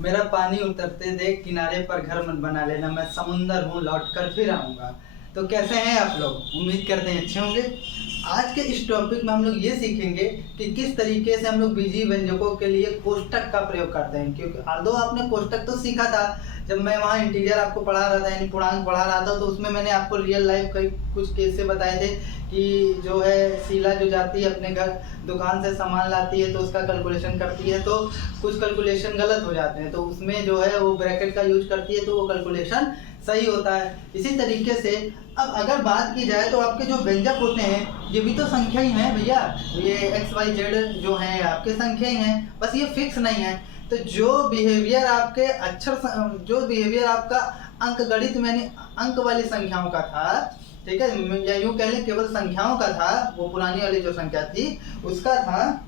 मेरा पानी उतरते देख किनारे पर घर मत बना लेना, मैं समुंदर हूँ लौट कर फिर आऊँगा। तो कैसे हैं आप लोग? उम्मीद करते हैं अच्छे होंगे। आज के इस टॉपिक में हम लोग ये सीखेंगे कि किस तरीके से हम लोग बीजीय व्यंजकों के लिए कोष्टक का प्रयोग करते हैं। क्योंकि आल्दो आपने कोष्टक तो सीखा था जब मैं वहाँ इंटीरियर आपको पढ़ा रहा था, यानी पूर्णांक पढ़ा रहा था, तो उसमें मैंने आपको रियल लाइफ कई कुछ केस बताए थे कि जो है शीला जो जाती है अपने घर दुकान से सामान लाती है तो उसका कैलकुलेशन करती है, तो कुछ कैलकुलेशन गलत हो जाते हैं, तो उसमें जो है वो ब्रैकेट का यूज करती है तो वो कैलकुलेशन सही होता है। इसी तरीके से अब अगर बात की जाए तो आपके जो व्यंजक होते हैं ये भी तो संख्या ही है भैया, ये एक्स वाई जेड जो है आपके संख्या ही हैं, बस ये फिक्स नहीं है। तो जो बिहेवियर आपके अक्षर, जो बिहेवियर आपका अंक गणित में यानी अंक वाली संख्याओं का था, ठीक है, या यूँ कह लें केवल संख्याओं का था, वो पुरानी वाली जो संख्या थी उसका था,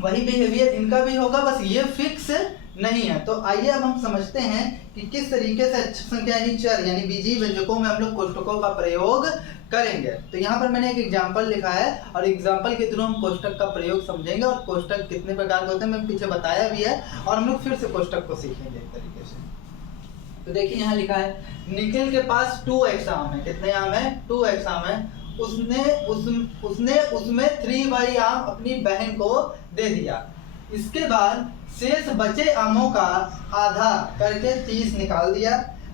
वही बिहेवियर इनका भी होगा, बस ये फिक्स नहीं है। तो आइए अब हम समझते हैं कि किस तरीके से अक्षर संख्या यानी चर यानी बीजीय व्यंजकों में हम लोग कोष्टकों का प्रयोग करेंगे। तो यहाँ पर मैंने एक एग्जाम्पल लिखा है और एग्जाम्पल के थ्रू हम कोष्टक का प्रयोग समझेंगे और कोष्टक कितने प्रकार के होते हैं मैं पीछे बताया भी है, और हम लोग फिर से कोष्टक को सीखेंगे एक तरीके से। तो देखिए यहाँ लिखा है निखिल के पास 2x आम है। कितने आम है? 2x आम है। उसने उसमें 3y आम अपनी बहन को दे दिया। इसके बाद शेष बचे आमों का आधा करके 30 निकाल दिया।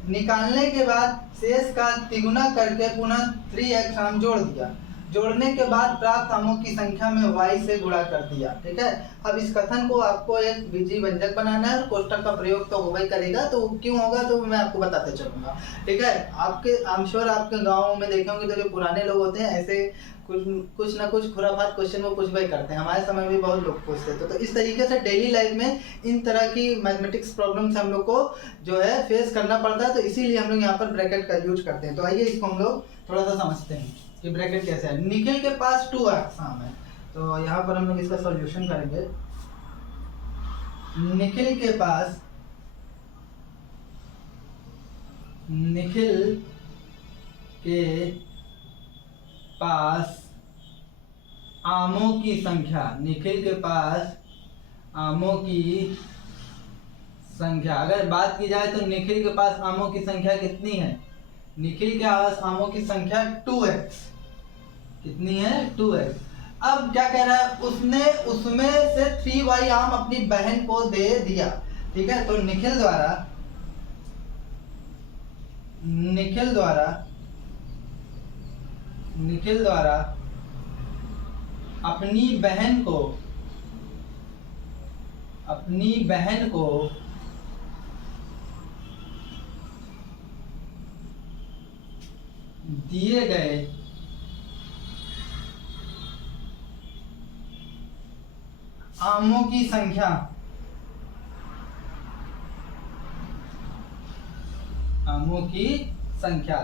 निकालने के बाद शेष का तिगुना करके पुनः 3x आम जोड़ दिया। जोड़ने के बाद प्राप्त आमों की संख्या में y से गुणा कर दिया। ठीक है, अब इस कथन को आपको एक बीजीय व्यंजक बनाना है और कोष्टक का प्रयोग तो होगा ही करेगा, तो क्यों होगा तो मैं आपको बताते चलूंगा। ठीक है, आपके आई एम श्योर आपके गाँव में देखे होंगे तो जो पुराने लोग होते हैं ऐसे कुछ ना कुछ खुराफात क्वेश्चन वो कुछ भी करते हैं। हमारे समय में बहुत लोग पूछते थे। तो इस तरीके से डेली लाइफ में इन तरह की मैथमेटिक्स प्रॉब्लम से हम लोग को जो है फेस करना पड़ता है, तो इसीलिए हम लोग यहाँ पर ब्रैकेट का यूज करते हैं। तो आइए इसको हम लोग थोड़ा सा समझते हैं कि ब्रैकेट कैसे है। निखिल के पास 2x आम है, तो यहाँ पर हम लोग इसका सॉल्यूशन करेंगे। निखिल के पास आमों की संख्या, निखिल के पास आमों की संख्या, अगर बात की जाए तो निखिल के पास आमों की संख्या कितनी है? निखिल के पास आमों की संख्या 2x। कितनी है? 2x। अब क्या कह रहा है? उसने उसमें से 3y आम अपनी बहन को दे दिया। ठीक है, तो निखिल द्वारा अपनी बहन को दिए गए आमों की संख्या,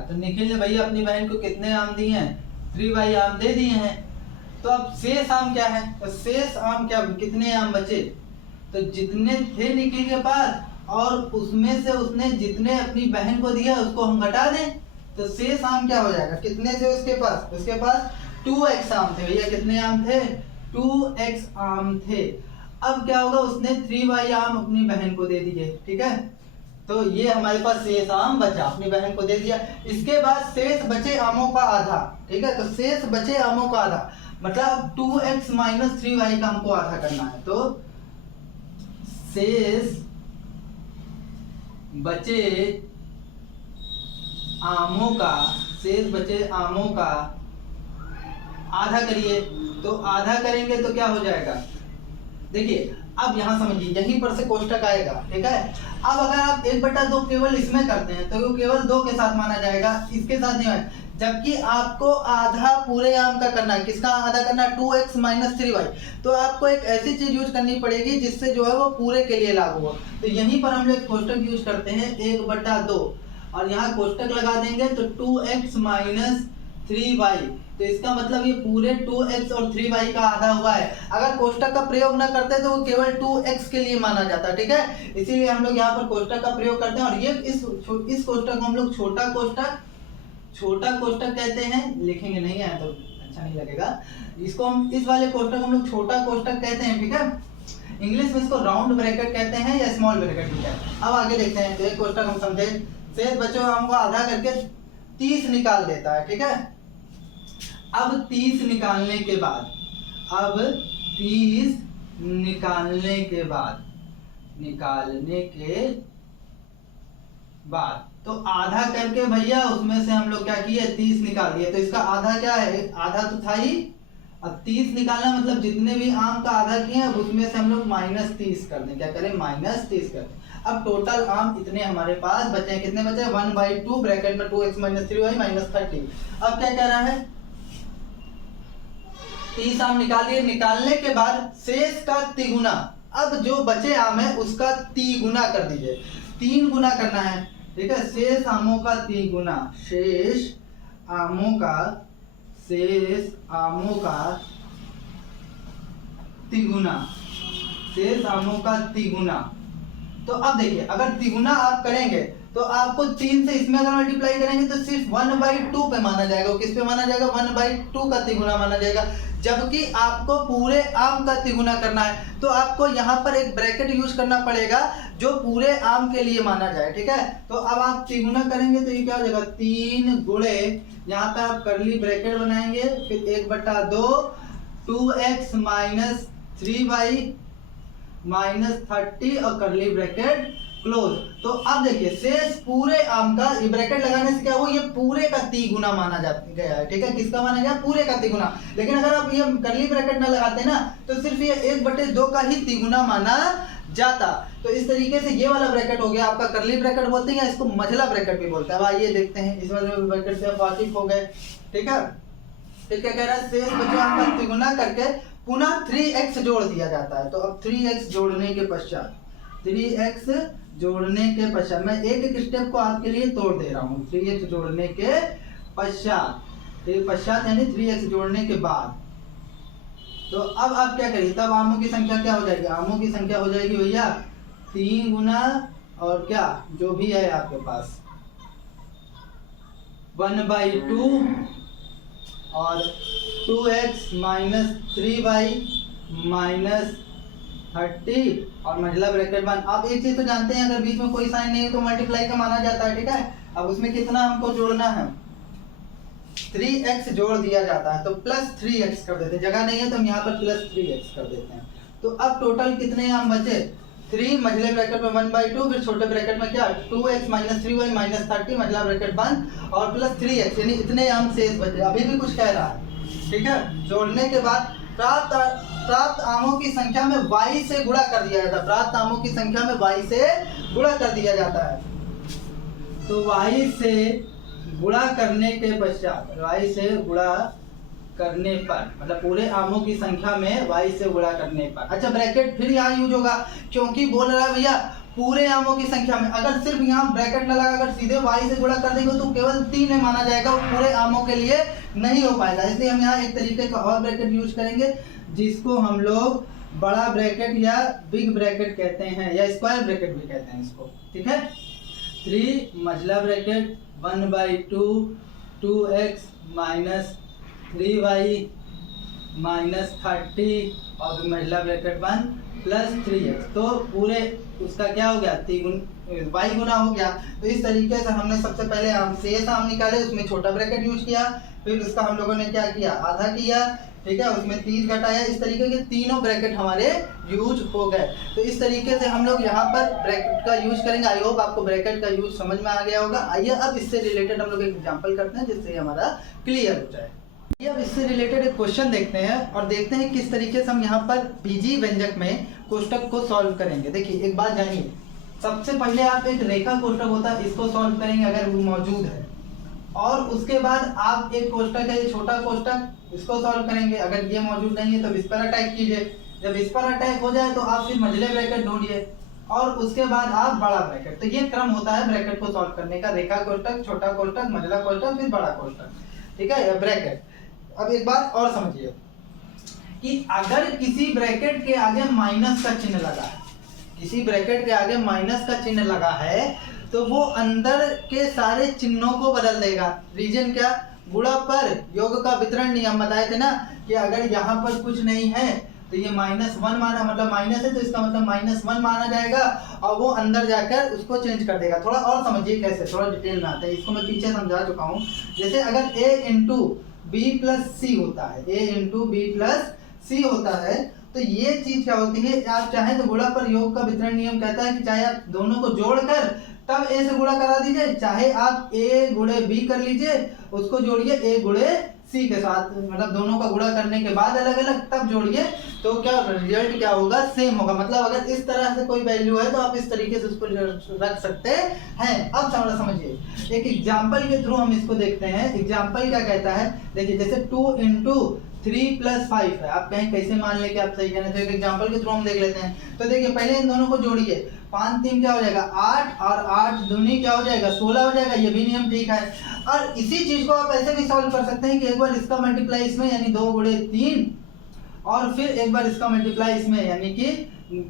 तो निखिल ने भैया अपनी बहन को कितने आम दिए हैं? 3y आम दे दिए हैं। तो अब शेष आम क्या है? तो शेष आम क्या, कितने आम बचे? तो जितने थे निखिल के पास और उसमें से उसने जितने अपनी बहन को दिया उसको हम घटा दें, तो शेष आम क्या हो जाएगा? कितने थे उसके पास 2x आम थे भैया। कितने आम थे? 2x आम थे। अब क्या होगा? उसने 3y आम अपनी बहन को दे दिए। ठीक है, तो ये हमारे पास शेष आम बचा, अपनी बहन को दे दिया। इसके बाद शेष बचे आमों का आधा। ठीक है, तो शेष बचे आमों का आधा मतलब 2x माइनस 3y का हमको आधा करना है। तो शेष बचे आमों का आधा करिए। तो आधा करेंगे तो क्या हो जाएगा? देखिए अब यहाँ समझिए, यहीं पर से कोष्टक आएगा। ठीक है, अब अगर आप 1/2 केवल इसमें करते हैं तो केवल 2 के साथ माना जाएगा, इसके साथ नहीं आएगा। जबकि आपको आधा पूरे आम का करना है। किसका आधा करना है? 2x minus 3y। तो आपको एक ऐसी चीज यूज करनी पड़ेगी जिससे जो है वो पूरे के लिए लागू हो। तो यहीं पर हम लोग कोष्टक यूज करते हैं 1/2 और यहाँ कोष्टक लगा देंगे तो 2x माइनस 3y। तो इसका मतलब ये पूरे 2x और 3y का आधा हुआ है। अगर कोष्टक का प्रयोग ना करते तो वो केवल 2x के लिए माना जाता। ठीक है, इसीलिए हम लोग यहाँ पर कोष्टक का प्रयोग करते हैं। और ये इस कोष्टक को हम लोग छोटा कोष्टक कहते हैं। लिखेंगे नहीं है तो अच्छा नहीं लगेगा। इसको हम इस वाले कोष्टक हम लोग छोटा कोष्टक कहते हैं। ठीक है, इंग्लिश में इसको राउंड ब्रैकेट कहते हैं या स्मॉल ब्रैकेट भी कहते हैं। अब आगे देखते हैं। तो एक कोष्टक हम समझे, शेष बच्चों हमको आधा करके 30 निकाल देता है, ठीक है। अब 30 निकालने के बाद, अब 30 निकालने के बाद तो आधा करके भैया उसमें से हम लोग क्या किए, 30 निकाल दिए। तो इसका आधा क्या है, आधा तो था ही। अब 30 निकालना मतलब जितने भी आम का आधा किए अब उसमें से हम लोग -30 कर दें। क्या करें, -30 कर दें। अब टोटल आम इतने हमारे पास बचे हैं, कितने बचे, 1/2 ब्रैकेट में 2x - 3y - 30। अब क्या कह रहा है, 30 आम निकाल दिए। निकालने के बाद शेष का तिगुना, अब जो बचे आम है उसका तिगुना कर दीजिए। 3 गुना करना है, ठीक है। शेष आमों का तिगुना, शेष आमों का तिगुना। तो अब देखिए, अगर तिगुना आप करेंगे तो आपको 3 से इसमें अगर मल्टीप्लाई करेंगे तो सिर्फ 1/2 पे माना जाएगा। किस पे माना जाएगा, 1/2 का तिगुना माना जाएगा। जबकि आपको पूरे आम का तिगुना करना है तो आपको यहाँ पर एक ब्रैकेट यूज करना पड़ेगा जो पूरे आम के लिए माना जाए, ठीक है। तो अब आप तिगुना करेंगे तो ये क्या हो जाएगा, 3 गुणे, यहाँ पे आप करली ब्रैकेट बनाएंगे, फिर 1/2 2x - 3y - 30 और करली ब्रैकेट क्लोज। तो अब देखिए, शेष पूरे आम का, ये ब्रैकेट लगाने से क्या हुआ, ये पूरे का तिगुना माना गया है, ठीक है। किसका माना गया, पूरे का तिगुना। लेकिन अगर आप ये करली ब्रैकेट ना लगाते ना तो सिर्फ ये 1/2 का ही तिगुना माना जाता। तो इस तरीके से ये वाला ब्रैकेट हो गया आपका करली ब्रैकेट बोलते हैं, या इसको मझला ब्रैकेट भी बोलते हैं। अब आइए देखते हैं, इस वाले ब्रैकेट से आप वाकिफ हो गए, ठीक है। फिर क्या कह रहा है, शेष बच्चों आम का तिगुना करके पुनः 3x जोड़ दिया जाता है। तो अब 3x जोड़ने के पश्चात, 3x जोड़ने के पश्चात, मैं एक एक स्टेप को आपके लिए तोड़ दे रहा हूँ। 3x जोड़ने के पश्चात यानी 3x जोड़ने के बाद, तो अब आप क्या करिए, तब आमों की संख्या क्या हो जाएगी, आमों की संख्या हो जाएगी भैया 3 गुना और क्या जो भी है आपके पास 1/2 और 2x - 3y - 30 और मझला ब्रैकेट बंद। आप एक चीज तो जानते हैं, अगर बीच में कोई साइन नहीं है तो मल्टीप्लाई का माना जाता है, ठीक है। अब उसमें कितना हमको जोड़ना है, 3x जोड़ दिया जाता है, तो +3x कर देते हैं। जगह नहीं है तो हम यहाँ पर +3x कर देते हैं। तो अब टोटल कितने आम बचे, 3 मझले ब्रैकेट में 1/2, फिर छोटे ब्रैकेट में क्या 2x - 3y - 30 मझला ब्रैकेट बंद और +3x, यानी इतने आम शेष बचे। अभी भी कुछ कह रहा है, ठीक है। जोड़ने के बाद प्राप्त आमों की संख्या में y से गुणा कर दिया जाता है। प्राप्त आमों की संख्या में y से गुणा कर दिया जाता है। तो y से गुणा करने के पश्चात, y से गुणा करने पर, मतलब पूरे आमों की संख्या में y से गुणा करने पर। अच्छा, ब्रैकेट फिर यहाँ यूज होगा क्योंकि बोल रहा है भैया पूरे आमों की संख्या में। अगर सिर्फ यहाँ ब्रैकेट न लगा, अगर सीधे y से गुणा कर देंगे तो केवल 3 में माना जाएगा, वो पूरे आमों के लिए नहीं हो पाएगा। इसलिए हम यहाँ एक तरीके का और ब्रैकेट यूज करेंगे जिसको हम लोग बड़ा ब्रैकेट या बिग ब्रैकेट कहते हैं, या स्क्वायर ब्रैकेट भी कहते हैं इसको, ठीक है। 3 मझला ब्रैकेट 1/2 2x - 3y - 30 और मझला ब्रैकेट 1 +3x। तो पूरे उसका क्या हो गया, y गुना हो गया। तो इस तरीके से हमने सबसे पहले आम शेष आम निकाले, उसमें छोटा ब्रैकेट यूज किया, फिर उसका हम लोगों ने क्या किया, आधा किया, ठीक है, उसमें 30 घटाया। इस तरीके के तीनों ब्रैकेट हमारे यूज हो गए। तो इस तरीके से हम लोग यहाँ पर ब्रैकेट का यूज करेंगे। आई होप आपको ब्रैकेट का यूज समझ में आ गया होगा। आइए अब इससे रिलेटेड हम लोग एक एग्जांपल करते हैं जिससे हमारा क्लियर हो जाए। अब इससे रिलेटेड एक क्वेश्चन देखते हैं और देखते हैं किस तरीके से हम यहाँ पर बीजी व्यंजक में कोष्टक को सॉल्व करेंगे। देखिए एक बात जानिए, सबसे पहले आप एक रेखा कोष्टक होता है इसको सॉल्व करेंगे अगर वो मौजूद है, और उसके बाद आप एक कोष्टक है ये छोटा कोष्टक, इसको सॉल्व करेंगे। अगर ये मौजूद नहीं है तो इस पर अटैक कीजिए। जब इस पर अटैक हो जाए तो आप फिर मझले ब्रैकेट ढूंढिए और उसके बाद आप बड़ा ब्रैकेट। तो ये क्रम होता है ब्रैकेट को सॉल्व करने का, रेखा कोष्टक, छोटा कोष्टक, मझला कोष्टक, फिर बड़ा कोष्टक, ठीक है, ब्रैकेट। अब एक बात और समझिए कि अगर किसी ब्रैकेट के आगे माइनस का चिन्ह लगा है, किसी ब्रैकेट के आगे माइनस का चिन्ह लगा है तो वो अंदर के सारे चिन्हों को बदल देगा। रीजन क्या, गुणा पर योग का वितरण नियम बताए थे ना कि अगर यहाँ पर कुछ नहीं है तो ये -1 माना, मतलब माइनस है तो इसका मतलब -1 माना जाएगा और वो अंदर जाकर उसको चेंज कर देगा। थोड़ा और समझिए कैसे, थोड़ा डिटेल में आता है, इसको मैं पीछे समझा चुका हूँ। जैसे अगर a इंटू बी प्लस सी होता है, a इंटू बी प्लस सी होता है, तो ये चीज क्या होती है, आप चाहे तो गुणा पर योग का वितरण नियम कहता है कि चाहे आप दोनों को जोड़कर तब a से गुणा करा दीजिए, चाहे आप a गुणे b कर लीजिए, उसको जोड़िए a गुणे c के साथ, मतलब दोनों का गुणा करने के बाद अलग अलग तब जोड़िए, तो क्या रिजल्ट क्या होगा, सेम होगा। मतलब अगर इस तरह से कोई वैल्यू है तो आप इस तरीके से उसको रख सकते हैं। अब समझिए, एक एग्जांपल के थ्रू हम इसको देखते हैं। एग्जांपल क्या कहता है, देखिए जैसे 2 इंटू 3 प्लस 5 है, आप कहें कैसे मान लें कि आप सही कह रहे हैं, तो एक एग्जांपल के थ्रू हम देख लेते हैं। तो देखिए पहले इन दोनों को जोड़िए, 5 3 क्या हो जाएगा 8 और 8 दूनी क्या हो जाएगा 16 हो जाएगा, ये भी नियम ठीक है। और इसी चीज को आप ऐसे भी सॉल्व कर सकते हैं कि एक बार इसका मल्टीप्लाई इसमें यानी 2 गुणे 3 और फिर एक बार इसका मल्टीप्लाई इसमें यानी कि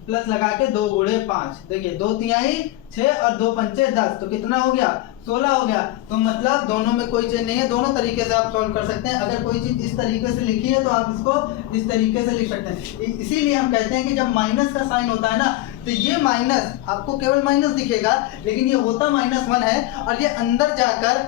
प्लस लगा के 2 गुणे 5। देखिए 2 तिहाई 6 और 2 पंचे 10, तो कितना हो गया 16 हो गया। तो मतलब दोनों में कोई चेंज नहीं है, दोनों तरीके से आप सॉल्व कर सकते हैं। अगर कोई चीज इस तरीके से लिखी है तो आप इसको इस तरीके से लिख सकते हैं। इसीलिए हम कहते हैं कि जब माइनस का साइन होता है ना, तो ये माइनस आपको केवल माइनस दिखेगा, लेकिन ये होता -1 है और ये अंदर जाकर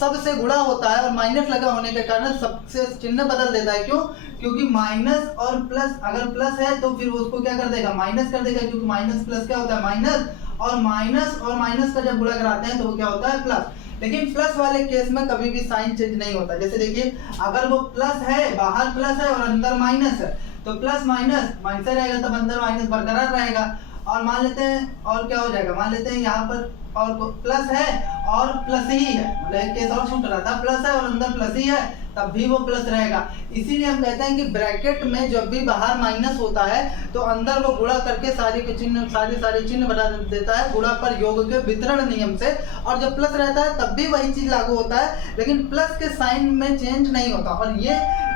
सबसे गुणा होता है और माइनस लगा होने के कारण सबसे चिन्ह बदल देता है। क्यों? क्योंकि माइनस और प्लस, अगर प्लस है तो फिर उसको क्या कर देगा माइनस कर देगा, क्योंकि माइनस प्लस क्या होता है माइनस, और माइनस का जब गुणा कराते हैं तो वो क्या होता है प्लस। लेकिन प्लस वाले केस में कभी भी साइन चेंज नहीं होता। जैसे देखिए अगर वो प्लस है, बाहर प्लस है और अंदर माइनस है, तो प्लस माइनस माइनस रहेगा, तब अंदर माइनस बरकरार रहेगा। और मान लेते हैं और क्या हो जाएगा, मान लेते हैं यहाँ पर और प्लस है और प्लस ही है, मतलब एक केस और छूट रहा था, प्लस है और अंदर प्लस ही है, तब भी वो प्लस रहेगा। इसीलिए हम कहते हैं कि ब्रैकेट में जब भी बाहर माइनस होता है तो अंदर वो गुणा करके सारे चिन्ह बना देता है गुणा पर योग के वितरण नियम से। और जब प्लस रहता है तब भी वही चीज लागू होता है, लेकिन प्लस के साइन में चेंज नहीं होता। और ये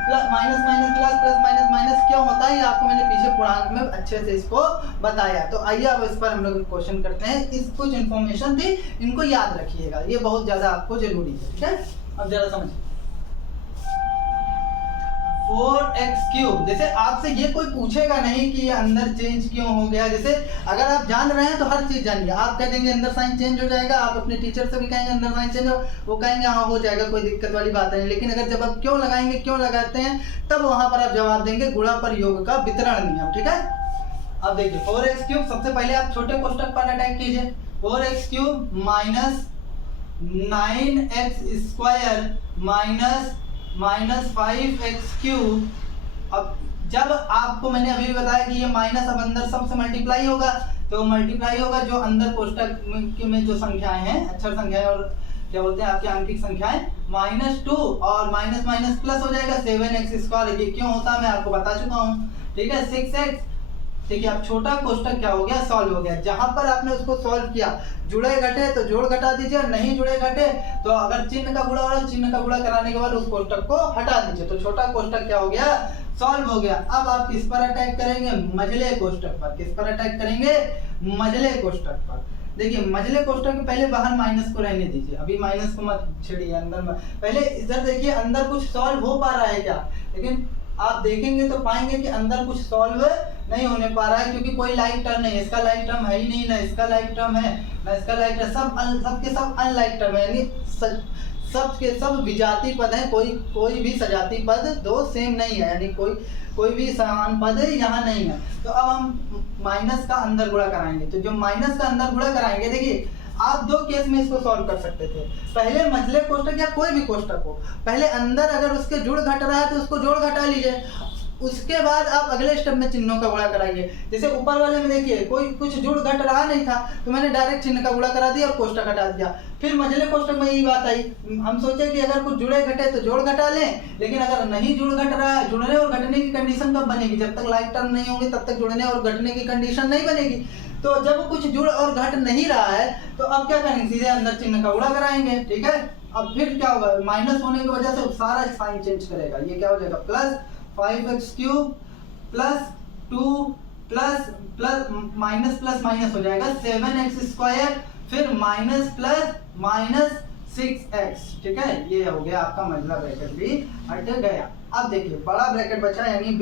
minus minus plus plus minus minus क्यों होता है, ये आपको मैंने पीछे पूर्णांक में अच्छे से इसको बताया। तो आइए अब इस पर हम लोग क्वेश्चन करते हैं। इस कुछ इन्फॉर्मेशन थी, इनको याद रखिएगा, ये बहुत ज्यादा आपको जरूरी है। ठीक है, अब जरा समझिए 4x³। जैसे आपसे ये कोई पूछेगा नहीं कि ये अंदर चेंज क्यों हो गया। जैसे अगर आप जान रहे हैं तो हर चीज जानिए। आप कह देंगे अंदर साइन चेंज हो जाएगा, आप अपने टीचर से भी कहेंगे अंदर साइन चेंज हो, वो कहेंगे हाँ हो जाएगा, कोई दिक्कत वाली बात नहीं। लेकिन अगर जब आप क्यों लगाएंगे, क्यों लगाते हैं, तब वहां पर आप जवाब देंगे गुणा पर योग का वितरण नियम। ठीक है, अब देखिए 4x³ सबसे पहले आप छोटे कोष्टक पर अटैक कीजिए। 4x³ minus 9x² minus 5x³ अब जब आपको मैंने अभी बताया कि ये माइनस अब अंदर सबसे मल्टीप्लाई होगा, तो मल्टीप्लाई होगा जो अंदर कोष्टक में जो संख्याएं हैं, अक्षर संख्याएं और क्या बोलते हैं आपके आंकिक संख्याएं, -2 और माइनस माइनस प्लस हो जाएगा 7x²। ये क्यों होता है मैं आपको बता चुका हूँ। ठीक है, 6x। ठीक है, अब छोटा कोष्टक क्या हो गया, सॉल्व हो गया। जहां पर आपने उसको सॉल्व किया, जुड़े घटे तो जोड़ घटा दीजिए, नहीं जुड़े घटे तो अगर चिन्ह का गुणा हो रहा है, चिन्ह का गुणा कराने के बाद उस कोष्टक को हटा दीजिए। तो छोटा कोष्टक क्या हो गया, सॉल्व हो गया। अब आप किस पर अटैक करेंगे, मझले कोष्टक पर। किस पर अटैक करेंगे, मझले कोष्टक पर। देखिए मझले कोष्टक के पहले बाहर माइनस को रहने दीजिए, अभी माइनस को मत छेड़िए, अंदर में पहले इधर देखिए अंदर कुछ सॉल्व हो पा रहा है क्या। लेकिन आप देखेंगे तो पाएंगे कि अंदर कुछ सॉल्व नहीं होने पा रहा है, क्योंकि कोई लाइक टर्म नहीं है। इसका लाइक टर्म है ही नहीं, ना इसका लाइक टर्म है ना इसका लाइक टर्म, सबके सब अनलाइक टर्म है, यानी सबके सब विजातीय पद हैं। कोई भी सजातीय पद दो सेम नहीं है, यानी कोई भी समान पद यहाँ नहीं है। तो अब हम माइनस का अंदर गुणा कराएंगे। तो जो माइनस का अंदर गुणा कराएंगे, देखिए आप दो केस में इसको सॉल्व कर सकते थे। पहले मझले कोष्टक या कोई भी कोष्टक हो, पहले अंदर अगर उसके जुड़ घट रहा है तो उसको जोड़ घटा लीजिए, उसके बाद आप अगले स्टेप में चिन्हों का गुणा कराइए। जैसे ऊपर वाले में देखिए कोई कुछ जुड़ घट रहा नहीं था, तो मैंने डायरेक्ट चिन्ह का गुणा करा दिया और कोष्टक हटा दिया। फिर मझले कोष्टक में यही बात आई, हम सोचे कि अगर कुछ जुड़े घटे तो जोड़ घटा लें, लेकिन अगर नहीं जुड़ घट रहा है, जुड़ने और घटने की कंडीशन कब बनेगी, जब तक लाइक टर्म नहीं होंगे तब तक जुड़ने और घटने की कंडीशन नहीं बनेगी। तो जब कुछ जुड़ और घट नहीं रहा है तो अब क्या करेंगे, सीधे अंदर चिन्ह का गुणा कराएंगे। ठीक है, अब फिर क्या होगा, माइनस होने की वजह से सारा साइन चेंज करेगा। ये क्या हो जाएगा, plus 5x³ plus 2 plus minus plus minus हो जाएगा 7x², फिर माइनस प्लस माइनस 6x। ठीक है, ये हो गया आपका मझला ब्रैकेट भी हट गया। अब देखिए बड़ा ब्रैकेट बचा, यानी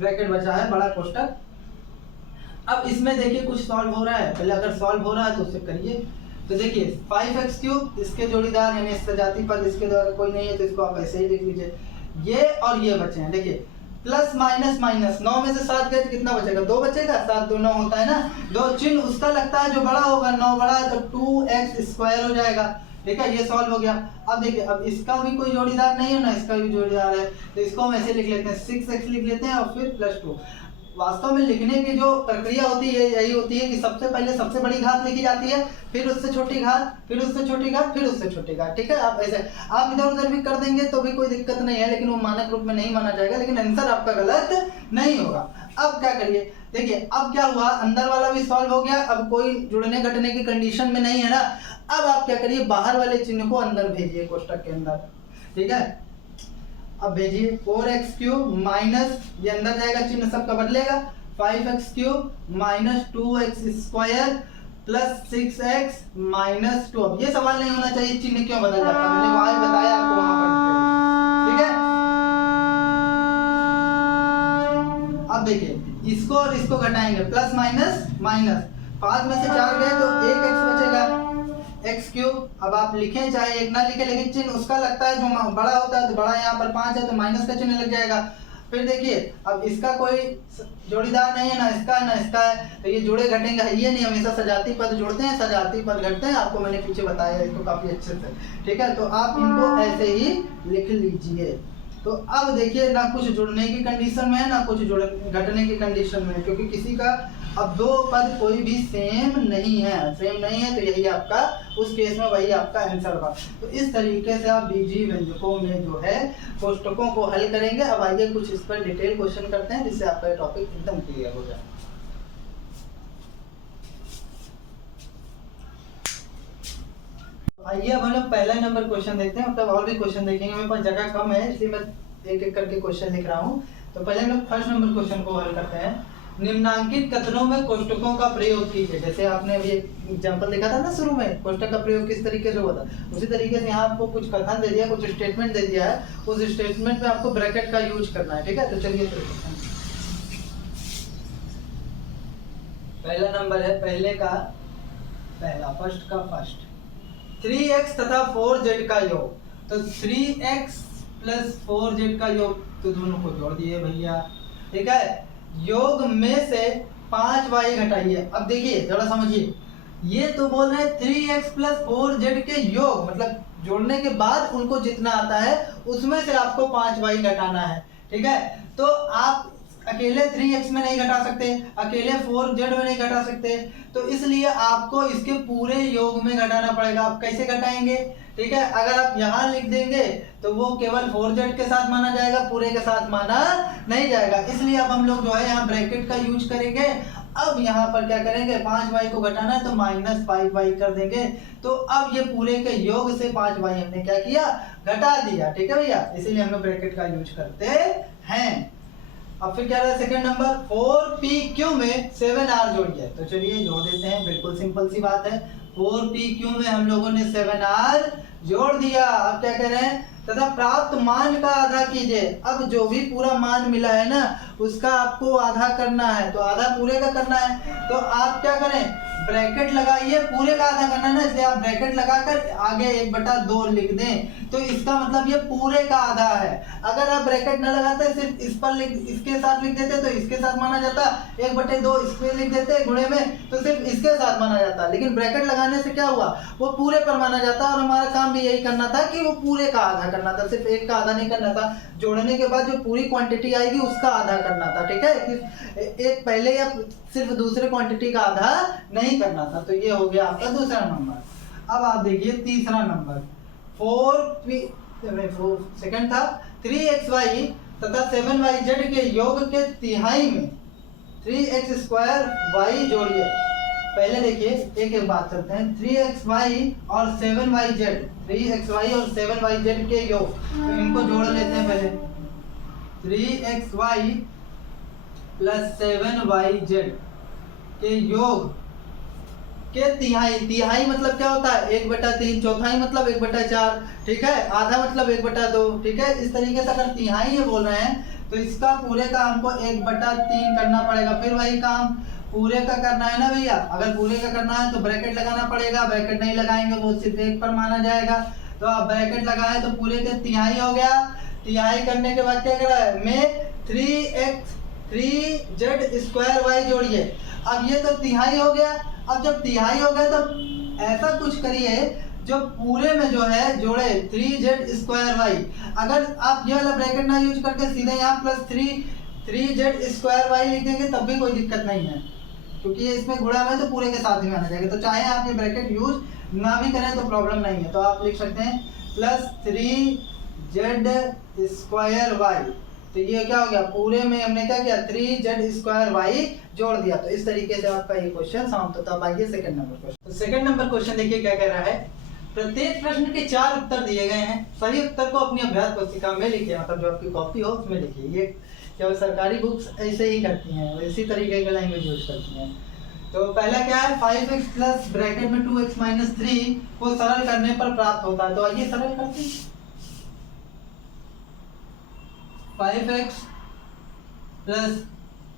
ब्रैकेट बचा है, बड़ा कोष्टक। अब इसमें देखिए कुछ सॉल्व हो रहा है, पहले अगर सॉल्व हो रहा है तो उसे करिए। तो देखिए 5x³ इसके जोड़ीदार यानी सजाती पद इसके द्वारा कोई नहीं है तो इसको आप ऐसे ही लिख लीजिए। ये और ये बचे हैं, देखिए प्लस माइनस माइनस, 9 में से 7 गए तो कितना बचेगा, 2 बचेगा, 7 2 9 होता है ना, 2 चिन्ह उसका लगता है जो बड़ा होगा, 9 बड़ा है तो 2x² हो जाएगा। ठीक है, ये सॉल्व हो गया। अब देखिए अब इसका भी कोई जोड़ीदार नहीं है ना, इसका भी जोड़ीदार है, तो इसको हम ऐसे लिख लेते हैं 6x लिख लेते हैं और फिर +2। वास्तव में लिखने की जो प्रक्रिया होती है यही होती है कि सबसे पहले सबसे बड़ी घात लिखी जाती है, फिर उससे छोटी घात, फिर उससे छोटी घात, फिर उससे छोटी घात। ठीक है, आप ऐसे आप इधर उधर भी कर देंगे तो भी कोई दिक्कत नहीं है, लेकिन वो मानक रूप में नहीं माना जाएगा, लेकिन आंसर आपका गलत नहीं होगा। अब क्या करिए, देखिए अब क्या हुआ, अंदर वाला भी सॉल्व हो गया, अब कोई जुड़ने घटने की कंडीशन में नहीं है ना। अब आप क्या करिए, बाहर वाले चिन्ह को अंदर भेजिए कोष्टक के अंदर। ठीक है, अब भेजिए 4x³ माइनस, ये अंदर जाएगा चिन्ह सबका बदलेगा, 5x³ minus 2x² plus 6x minus 2। अब ये सवाल नहीं होना चाहिए चिन्ह क्यों बदल जाता है, मैंने वहां बताया आपको वहां पर। ठीक है, अब देखिए इसको और इसको घटाएंगे, प्लस माइनस माइनस, 5 में से 4 गए तो 1x बचेगा, x³। अब आप लिखें चाहे एक ना लिखें, लेकिन चिन्ह उसका लगता है जो बड़ा होता है, तो बड़ा यहाँ पर 5 है तो माइनस का चिन्ह लग जाएगा। फिर देखिए अब इसका कोई जोड़ीदार नहीं है, ना इसका है ना इसका है, तो ये जोड़े घटेंगे, ये नहीं, हमेशा सजाती पद जोड़ते हैं, सजाती पद घटते हैं, आपको मैंने पीछे बताया इसको काफी अच्छे से। ठीक है, तो आप इनको ऐसे ही लिख लीजिए। तो अब देखिए ना कुछ जुड़ने की कंडीशन में है ना कुछ घटने की कंडीशन में, क्योंकि किसी का अब दो पद कोई भी सेम नहीं है, तो यही आपका उस केस में वही आपका आंसर होगा। तो इस तरीके से आप बीजीय व्यंजकों में जो है कोष्टकों को हल करेंगे। अब आइए कुछ इस पर डिटेल क्वेश्चन करते हैं जिससे आपका टॉपिक एकदम क्लियर हो जाए। आइए अब हम लोग पहला नंबर क्वेश्चन देखते हैं, मतलब और भी क्वेश्चन देखेंगे, मेरे पास जगह कम है इसलिए मैं एक एक करके क्वेश्चन लिख रहा हूँ। तो पहले हम लोग फर्स्ट नंबर क्वेश्चन को हल करते हैं। निम्नांकित कथनों में कोष्टकों का प्रयोग कीजिए। जैसे आपने अभी एक एग्जांपल देखा था ना शुरू में, कोष्टक का प्रयोग किस तरीके से हुआ था, उसी तरीके से यहाँ आपको कुछ कथन दे दिया, कुछ स्टेटमेंट दे दिया है, उस स्टेटमेंट में आपको ब्रैकेट का यूज करना है। ठीक है, तो चलिए शुरू करते हैं। पहला नंबर है, पहले का पहला, फर्स्ट का फर्स्ट, 3x तथा 4z का योग। तो 3x प्लस 4z का योग, तो दोनों को जोड़ दिए भैया। ठीक है, योग में से 5y घटाइए। अब देखिए जरा समझिए, ये तो बोल रहे हैं 3x प्लस 4z के योग, मतलब जोड़ने के बाद उनको जितना आता है उसमें से आपको 5y घटाना है। ठीक है, तो आप अकेले 3x में नहीं घटा सकते, अकेले 4z में नहीं घटा सकते, तो इसलिए आपको इसके पूरे योग में घटाना पड़ेगा। आप कैसे घटाएंगे? ठीक है, अगर आप यहाँ लिख देंगे तो वो केवल 4z के साथ माना जाएगा, पूरे के साथ माना नहीं जाएगा, इसलिए अब हम लोग जो है यहाँ ब्रैकेट का यूज करेंगे। अब यहाँ पर क्या करेंगे, 5y को घटाना है तो -5y कर देंगे। तो अब ये पूरे के योग से 5y हमने क्या किया, घटा दिया। ठीक है भैया, इसीलिए हम लोग ब्रैकेट का यूज करते हैं। अब फिर क्या रहा सेकंड नंबर, 4pq में 7r जोड़िए। तो चलिए जोड़ देते हैं, बिल्कुल सिंपल सी बात है। 4pq में हम लोगों ने 7r जोड़ दिया। अब क्या कह रहे हैं, तथा प्राप्त मान का आधा कीजिए। अब जो भी पूरा मान मिला है ना उसका आपको आधा करना है, तो आधा पूरे का करना है, तो आप क्या करें, ब्रैकेट लगाइए, पूरे का आधा करना है ना, इसलिए आप ब्रैकेट लगाकर आगे 1/2 लिख दें, तो इसका मतलब ये पूरे का आधा है। अगर आप ब्रैकेट न लगाते, सिर्फ इस पर इसके साथ लिख देते तो इसके साथ माना जाता, 1/2 इसके लिख देते गुणे में तो सिर्फ इसके साथ माना जाता, लेकिन ब्रैकेट लगाने से क्या हुआ, वो पूरे पर माना जाता। और हमारा काम भी यही करना था कि वो पूरे का आधा करना था, सिर्फ एक का आधा नहीं करना था। जोड़ने के बाद जो पूरी क्वांटिटी आएगी उसका आधा करना था। ठीक है, एक पहले या सिर्फ दूसरे क्वांटिटी का आधा नहीं करना था। तो ये हो गया आपका दूसरा नंबर। अब आप देखिए तीसरा नंबर, सेकंड था 3xy तथा 7yz के योग के तिहाई में 3x² y जोड़िए। पहले देखिए एक एक बात करते हैं, 3xy और 7yz, 3xy और 7yz के योग, तो इनको जोड़ लेते हैं पहले। 3xy प्लस 7yz के योग के तिहाई, तिहाई मतलब क्या होता है, 1/3, चौथाई मतलब 1/4, ठीक है, आधा मतलब 1/2, ठीक है। इस तरीके से अगर तिहाई ये बोल रहे हैं तो इसका पूरे का हमको 1/3 करना पड़ेगा। फिर वही काम पूरे का करना है ना भैया, अगर पूरे का करना है तो ब्रैकेट लगाना पड़ेगा, ब्रैकेट नहीं लगाएंगे वो सिर्फ 1 पर माना जाएगा। तो अब ब्रैकेट लगाए तो पूरे के तिहाई हो गया, तिहाई करने के बाद क्या करा है मैं 3z² जोड़िए। अब ये तो तिहाई हो गया। अब जब तिहाई हो गया तो ऐसा कुछ करिए जो पूरे में जो है जोड़े 3z²y। अगर आप ये वाला ब्रैकेट ना यूज करके सीधे यहाँ +3z² लिख देंगे तब भी कोई दिक्कत नहीं है, क्योंकि ये इसमें गुणा में तो पूरे के साथ ही माना जाएगा। तो चाहे आप ये ब्रैकेट यूज ना भी करें तो प्रॉब्लम नहीं है। तो आप लिख सकते हैं +3z²y। तो ये क्या हो गया, पूरे में हमने क्या किया 3z² जोड़ दिया। तो इस तरीके से आपका ये क्वेश्चन समाप्त होता है। अब आइए सेकंड नंबर क्वेश्चन। तो सेकंड नंबर क्वेश्चन देखिए क्या कह रहा है, प्रत्येक प्रश्न के 4 उत्तर दिए गए हैं, सही उत्तर को अपनी अभ्यास पुस्तिका में लिखिए, मतलब जो आपकी कॉपी हो उसमें लिखिए। ये क्या सरकारी बुक्स ऐसे ही करती हैं, इसी तरीके का लैंग्वेज यूज करती हैं। तो पहला क्या है 5x प्लस ब्रैकेट में 2x माइनस 3 को सरल करने पर प्राप्त होता है। तो आइए सरल करते हैं। 5x प्लस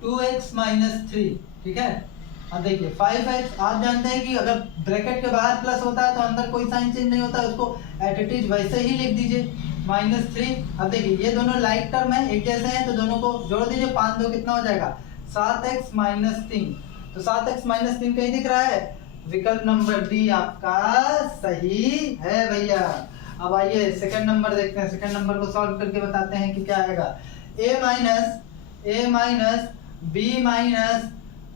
2x माइनस 3, ठीक है। अब देखिए 5x आप जानते हैं कि अगर ब्रैकेट के बाहर प्लस होता है तो अंदर कोई साइन चेंज नहीं होता है, उसको एज इट इज वैसे ही लिख दीजिए -3। अब देखिए ये दोनों लाइक टर्म है, एक जैसे हैं, तो दोनों को जोड़ दीजिए। 5 2 कितना हो जाएगा 7x माइनस 3। तो 7x माइनस 3 कहीं दिख रहा है, विकल्प नंबर डी आपका सही है भैया। अब आइए सेकंड नंबर देखते हैं। सेकंड नंबर को सॉल्व करके बताते हैं कि क्या आएगा। a minus b minus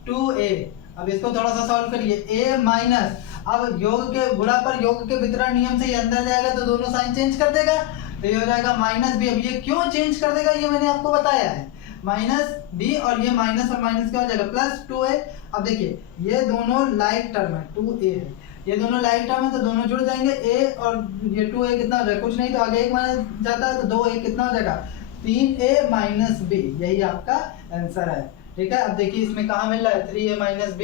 2a। अब इसको थोड़ा सा सॉल्व करिए। a माइनस, अब योग के गुणा पर योग के वितरण नियम से ये अंदर जाएगा तो दोनों साइन चेंज कर देगा, तो ये हो जाएगा -b। अब ये क्यों चेंज कर देगा ये मैंने आपको बताया है, -b और ये माइनस और माइनस क्या हो जाएगा +2a। अब देखिए ये दोनों लाइक टर्म है, 2a है, ये दोनों लाइक टर्म है तो दोनों जुड़ जाएंगे। a और ये 2a कितना हो जाएगा, कुछ नहीं तो आगे 1 माना जाता है तो 2a कितना हो जाएगा 3a माइनस b। यही आपका आंसर है, ठीक है। अब देखिए इसमें कहाँ मिल रहा है 3a minus b,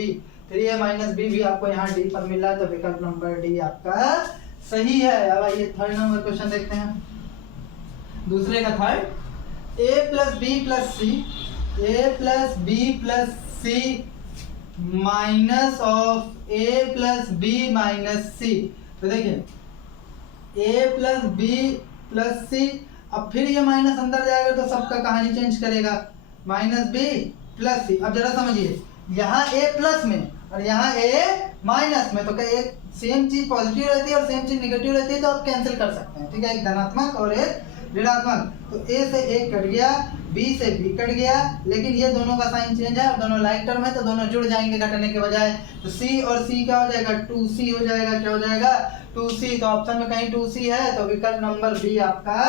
3a minus b भी आपको यहाँ डी पर मिल रहा है, तो विकल्प नंबर डी आपका सही है। अब आइए थर्ड नंबर क्वेश्चन देखते हैं। दूसरे का third, a plus b plus c minus of a plus b minus c. तो देखिए a plus b plus c, अब फिर ये माइनस अंदर जाएगा तो सबका कहानी चेंज करेगा, -b प्लस सी। अब जरा समझिए यहाँ a प्लस में और यहाँ a माइनस में, तो क्या एक सेम चीज पॉजिटिव रहती है और सेम चीज निगेटिव रहती है, तो आप कैंसिल कर सकते हैं, ठीक है। एक धनात्मक और एक ऋणात्मक, तो a से a कट गया, b से b कट गया, लेकिन ये दोनों का साइन चेंज है और दोनों लाइक टर्म है तो दोनों जुड़ जाएंगे घटाने के बजाय। तो c और c क्या हो जाएगा 2c हो जाएगा। क्या हो जाएगा 2c। तो ऑप्शन में कहीं 2c है तो विकल्प नंबर बी आपका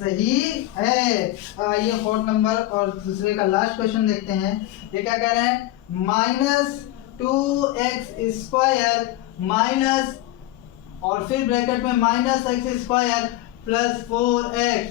सही है। आइए फोर्थ नंबर और दूसरे का लास्ट क्वेश्चन देखते हैं। ये क्या कह रहे हैं, -2x² माइनस और फिर ब्रैकेट में -x² प्लस 4x।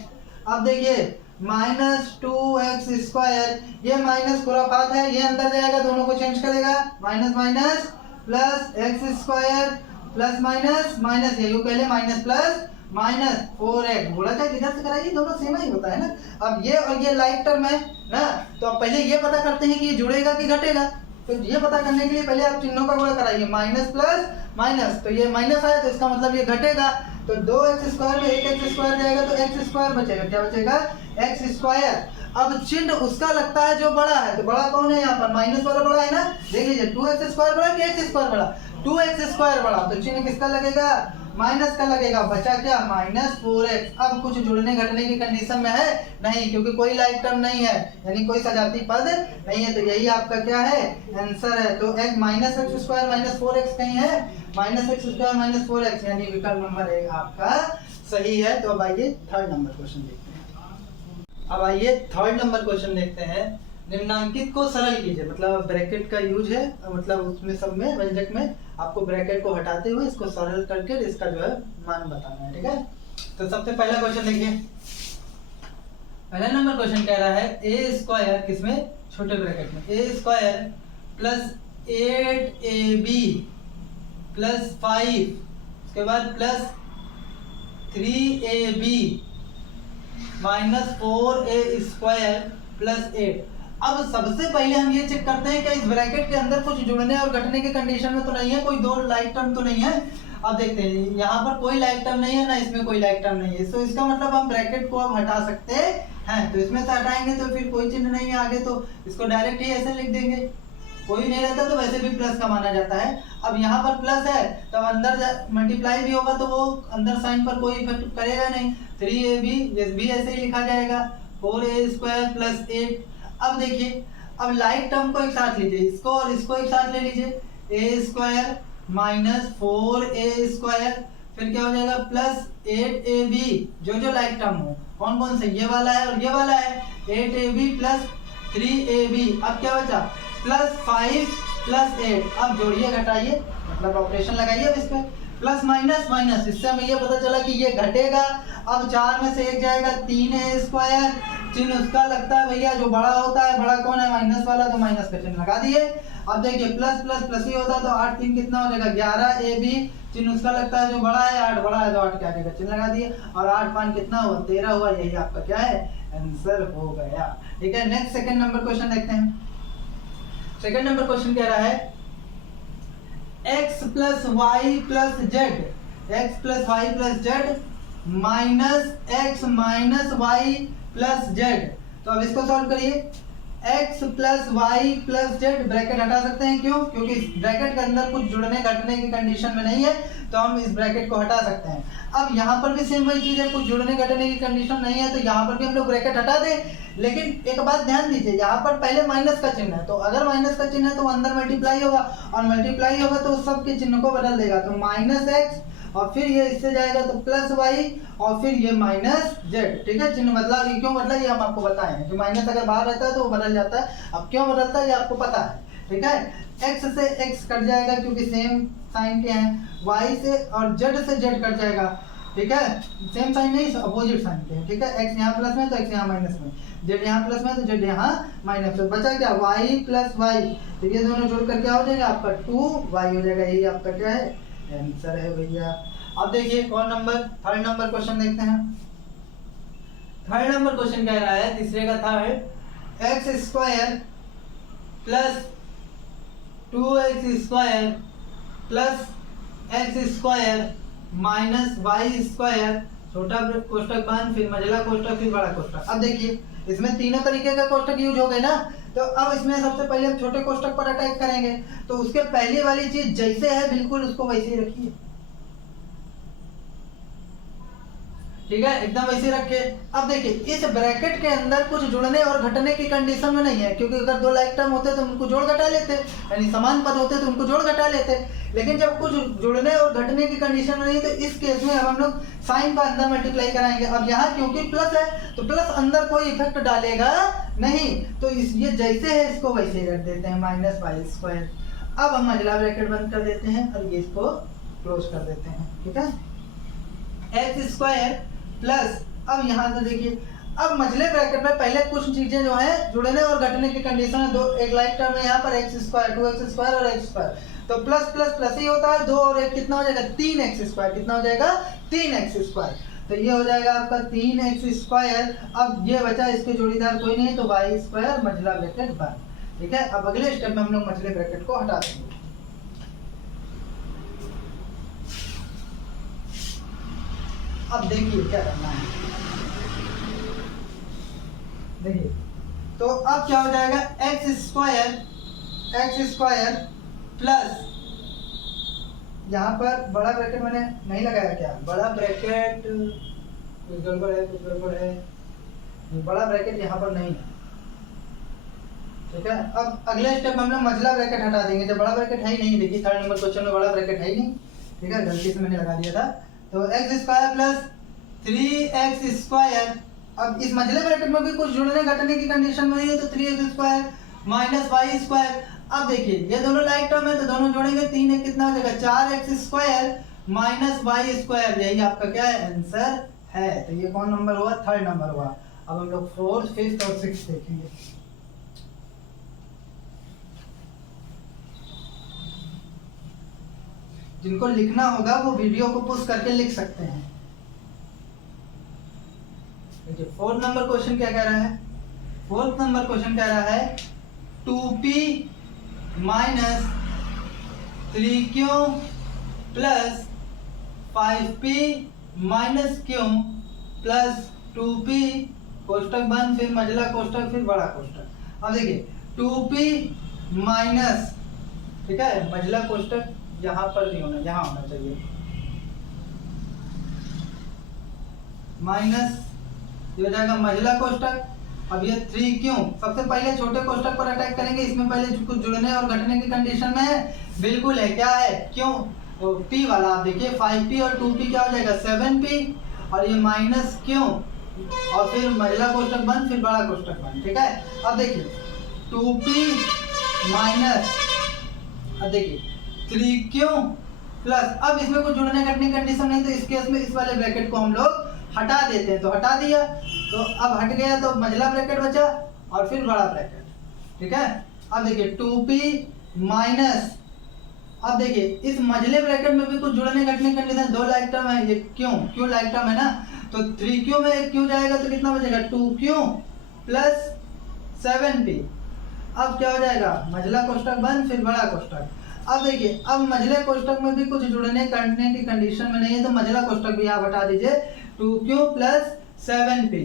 अब देखिए -2x², ये माइनस खुराफात है, ये अंदर जाएगा दोनों को चेंज करेगा, minus minus plus x² plus minus minus, ये कह ले माइनस प्लस माइनस 4x। बोला चाहे किधर से कराइए दोनों सेम ही होता है ना। अब ये और ये लाइक टर्म है ना, तो अब पहले ये पता करते हैं कि ये जुड़ेगा कि घटेगा। तो ये पता करने के लिए पहले आप चिन्हों का गुणा कराइए, माइनस प्लस माइनस, तो ये माइनस आया तो इसका मतलब ये घटेगा, तो 2x² में 1x² जाएगा तो x² बचेगा। क्या बचेगा x²। अब चिन्ह उसका लगता है जो बड़ा है, तो बड़ा कौन है यहाँ पर, माइनस वाला बड़ा है ना। देख लीजिए 2x² बड़ा कि x² बड़ा, 2x² बड़ा, तो चिन्ह किसका लगेगा माइनस का लगेगा। बचा क्या -4x। अब कुछ जुड़ने घटने की कंडीशन में है नहीं, क्योंकि कोई लाइक टर्म नहीं है, यानी कोई सजाती पद नहीं है, तो यही आपका क्या है आंसर है। तो x -x² -4x कहीं है, -x² -4x, यानी विकल्प नंबर 1 आपका सही है। तो अब आइए थर्ड नंबर क्वेश्चन देखते हैं। अब आइए थर्ड नंबर क्वेश्चन देखते हैं। निम्नांकित को सरल कीजिए, मतलब ब्रैकेट का यूज है, मतलब उसमें सब में व्यंजक में आपको ब्रैकेट को हटाते हुए इसको सरल करके इसका जो है मान बताना है, ठीक है। तो सबसे पहला क्वेश्चन देखिए। पहला नंबर क्वेश्चन कह रहा है a² किसमें, छोटे ब्रैकेट में, a² प्लस 8ab प्लस 5, उसके बाद प्लस 3ab -4a² + 8। अब सबसे पहले हम ये चेक करते हैं कि इस ब्रैकेट के अंदर कुछ जुड़ने और घटने की कंडीशन में तो नहीं है, कोई दो लाइक टर्म तो नहीं है। अब देखते हैं, यहाँ पर कोई लाइक टर्म नहीं है ना, इसमें कोई लाइक टर्म नहीं है, तो इसका मतलब हम ब्रैकेट को अब हटा सकते हैं। तो इसमें से हटाएंगे तो फिर कोई चिन्ह नहीं है आगे, तो इसको डायरेक्ट ही ऐसे लिख देंगे। कोई नहीं रहता तो वैसे भी प्लस का माना जाता है। अब यहाँ पर प्लस है तो अंदर मल्टीप्लाई भी होगा तो वो अंदर साइन पर कोई इफेक्ट करेगा नहीं। 3ab ये भी ऐसे ही लिखा जाएगा, 4a² + 8। अब देखिए, अब लाइक टर्म को एक साथ लीजिए, इसको और इसको एक साथ ले लीजिए, a² - 4a², फिर क्या हो जाएगा +8ab, जो लाइक टर्म हो, कौन कौन से, ये वाला है और ये वाला है, 8ab + 3ab। अब क्या बचा +5 + 8। अब जोड़िए घटाइए, मतलब ऑपरेशन लगाइए अब इस पे, प्लस माइनस माइनस, इससे हमें ये पता चला कि ये घटेगा। अब 4 में से 1 जाएगा, 3a², चिन्ह उसका लगता है भैया जो बड़ा होता है, बड़ा कौन है, माइनस वाला, तो माइनस का चिन्ह लगा दिए। अब देखिए प्लस प्लस प्लस ही होता है तो 8 3 कितना हो जाएगा 11ab, चिन्ह उसका लगता है जो बड़ा है, 8 बड़ा है तो 8 के आगे का चिन्ह लगा दिए, और 8 5 कितना हुआ 13 हुआ। यही आपका क्या है, आंसर हो गया। ठीक है, नेक्स्ट सेकंड नंबर क्वेश्चन देखते हैं। सेकंड नंबर क्वेश्चन कह रहा है x + y + z, x + y + z - x - y + z। तो अब इसको सॉल्व करिए। x + y + z ब्रैकेट हटा सकते हैं, क्यों, क्योंकि ब्रैकेट के अंदर कुछ जुड़ने घटने की कंडीशन में नहीं है, तो हम इस ब्रैकेट को हटा सकते हैं। अब यहाँ पर भी सेम वही चीज है, कुछ जुड़ने घटने की कंडीशन नहीं है, तो यहाँ पर भी हम लोग ब्रैकेट हटा दें। लेकिन एक बात ध्यान दीजिए, यहाँ पर पहले माइनस का चिन्ह है, तो अगर माइनस का चिन्ह है तो अंदर मल्टीप्लाई होगा, और मल्टीप्लाई होगा तो सब के चिन्ह को बदल देगा, तो -x और फिर ये इससे जाएगा तो +y और फिर ये -z। ठीक है, चिन्ह बदला, ये क्यों बदला ये हम आपको बताए हैं, कि माइनस अगर बाहर रहता है तो वो बदल जाता है, अब क्यों बदलता है ये आपको पता है। ठीक है, x से x कट जाएगा क्योंकि सेम साइन के हैं, y से और z से z कट जाएगा। ठीक है, सेम साइन नहीं, अपोजिट साइन के हैं। ठीक है, x यहाँ प्लस में तो x यहाँ माइनस में, z यहाँ प्लस में तो z यहाँ माइनस में, बचा क्या y + y, तो ये दोनों जोड़कर क्या हो जाएगा आपका 2y हो जाएगा। यही आपका क्या है, आंसर है भैया। अब देखिए कौन नंबर, थर्ड नंबर क्वेश्चन देखते हैं। थर्ड नंबर क्वेश्चन कह रहा है, तीसरे का third, x² + 2x² + x² - y², छोटा कोष्टक बंद, फिर मझला कोष्टक, फिर बड़ा कोष्टक। अब देखिए इसमें तीनों तरीके का कोष्टक यूज हो गए ना, तो अब इसमें सबसे पहले हम छोटे कोष्टक पर अटैक करेंगे, तो उसके पहली वाली चीज जैसे है बिल्कुल उसको वैसे ही रखिए। ठीक है, एकदम वैसे रखे। अब देखिए इस ब्रैकेट के अंदर कुछ जुड़ने और घटने की कंडीशन में नहीं है, क्योंकि अगर दो लाइक टर्म होते तो उनको जोड़ घटा लेते, यानी समान पद होते तो उनको जोड़ घटा लेते, लेकिन जब कुछ जुड़ने और घटने की कंडीशन में नहीं है तो इस केस में अब हम लोग साइन का अंदर मल्टीप्लाई कराएंगे। अब यहाँ क्योंकि प्लस है तो प्लस अंदर कोई इफेक्ट डालेगा नहीं, तो ये जैसे है इसको वैसे ही रख देते हैं, -y²। अब हम मझला ब्रैकेट बंद कर देते हैं और ये इसको क्लोज कर देते हैं। ठीक है, x² प्लस, अब यहाँ से देखिए, अब मझले ब्रैकेट में पहले कुछ चीजें जो है जुड़ने और घटने की कंडीशन है, दो एक लाइक टर्म है यहाँ पर x², 2x² और x², तो प्लस प्लस प्लस ही होता है, 2 और 1 कितना हो जाएगा 3x², कितना हो जाएगा 3x², तो ये हो जाएगा आपका 3x²। अब ये बचा, इसके जोड़ीदार कोई नहीं है तो y² मझला ब्रैकेट बंद। ठीक है, अब अगले स्टेप में हम लोग मझले ब्रैकेट को हटा देंगे। अब देखिए क्या करना है, देखिए तो अब क्या हो जाएगा x² प्लस, यहाँ पर बड़ा ब्रैकेट मैंने नहीं लगाया, क्या बड़ा ब्रैकेट, कुछ गड़बड़ है, कुछ गड़बड़ है, बड़ा ब्रैकेट यहाँ पर नहीं है। ठीक है, अब अगले स्टेप में हम लोग मझला ब्रैकेट हटा देंगे, जब बड़ा ब्रैकेट है ही नहीं, देखिए थर्ड नंबर क्वेश्चन में बड़ा ब्रैकेट है ही नहीं। ठीक है, गलती से मैंने लगा दिया था, तो x² + 3x²। अब इस मझले ब्रैकेट में भी कुछ जुड़ने घटने की कंडीशन में है, तो 3x² - y²। अब देखिए ये दोनों लाइक टर्म है तो दोनों जोड़ेंगे, 3 1 कितना हो जाएगा 4x² - y², यही आपका क्या है, आंसर है। तो ये कौन नंबर हुआ, थर्ड नंबर हुआ। अब हम लोग 4th 5th और 6th देखेंगे। जिनको लिखना होगा वो वीडियो को पुश करके लिख सकते हैं। देखिए फोर्थ नंबर क्वेश्चन क्या कह रहा है, फोर्थ नंबर क्वेश्चन कह रहा है 2p minus 3q plus 5p minus q plus 2p कोष्टक बंद फिर मझला कोष्टक फिर बड़ा कोष्टक। अब देखिए 2p माइनस, ठीक है, मझला कोष्टक यहाँ पर नहीं होना, यहाँ होना चाहिए, माइनस ये हो जाएगा मझला कोष्टक। अब ये 3q, सबसे पहले छोटे कोष्टक पर अटैक करेंगे, इसमें पहले कुछ जुड़ने और घटने की कंडीशन में है, बिल्कुल है, क्या है, क्यों, तो p वाला आप देखिए 5p और 2p क्या हो जाएगा 7p, और ये माइनस क्यों, और फिर मझला कोष्टक बंद फिर बड़ा कोष्टक बंद, ठीक है। अब देखिए 2p माइनस, अब देखिए 3q प्लस, अब इसमें कुछ जुड़ने घटने की कंडीशन नहीं, तो इस केस में इस वाले ब्रैकेट को हम लोग हटा देते हैं, तो हटा दिया, तो अब हट गया तो मझला ब्रैकेट बचा और फिर बड़ा ब्रैकेट, ठीक है। अब देखिए 2p माइनस, अब देखिए इस मझले ब्रैकेट में भी कुछ जुड़ने घटने की कंडीशन, दो लाइक टर्म है, ये क्यों लाइक टर्म है ना, तो 3q में एक q जाएगा तो कितना बचेगा 2q प्लस 7p। अब क्या हो जाएगा मझला कोष्टक बंद फिर बड़ा कोष्टक। अब देखिए अब मझले कोष्टक में भी कुछ जुड़ने करने की कंडीशन में नहीं है, तो मझला कोष्टक भी आप हटा दीजिए 2q प्लस 7p।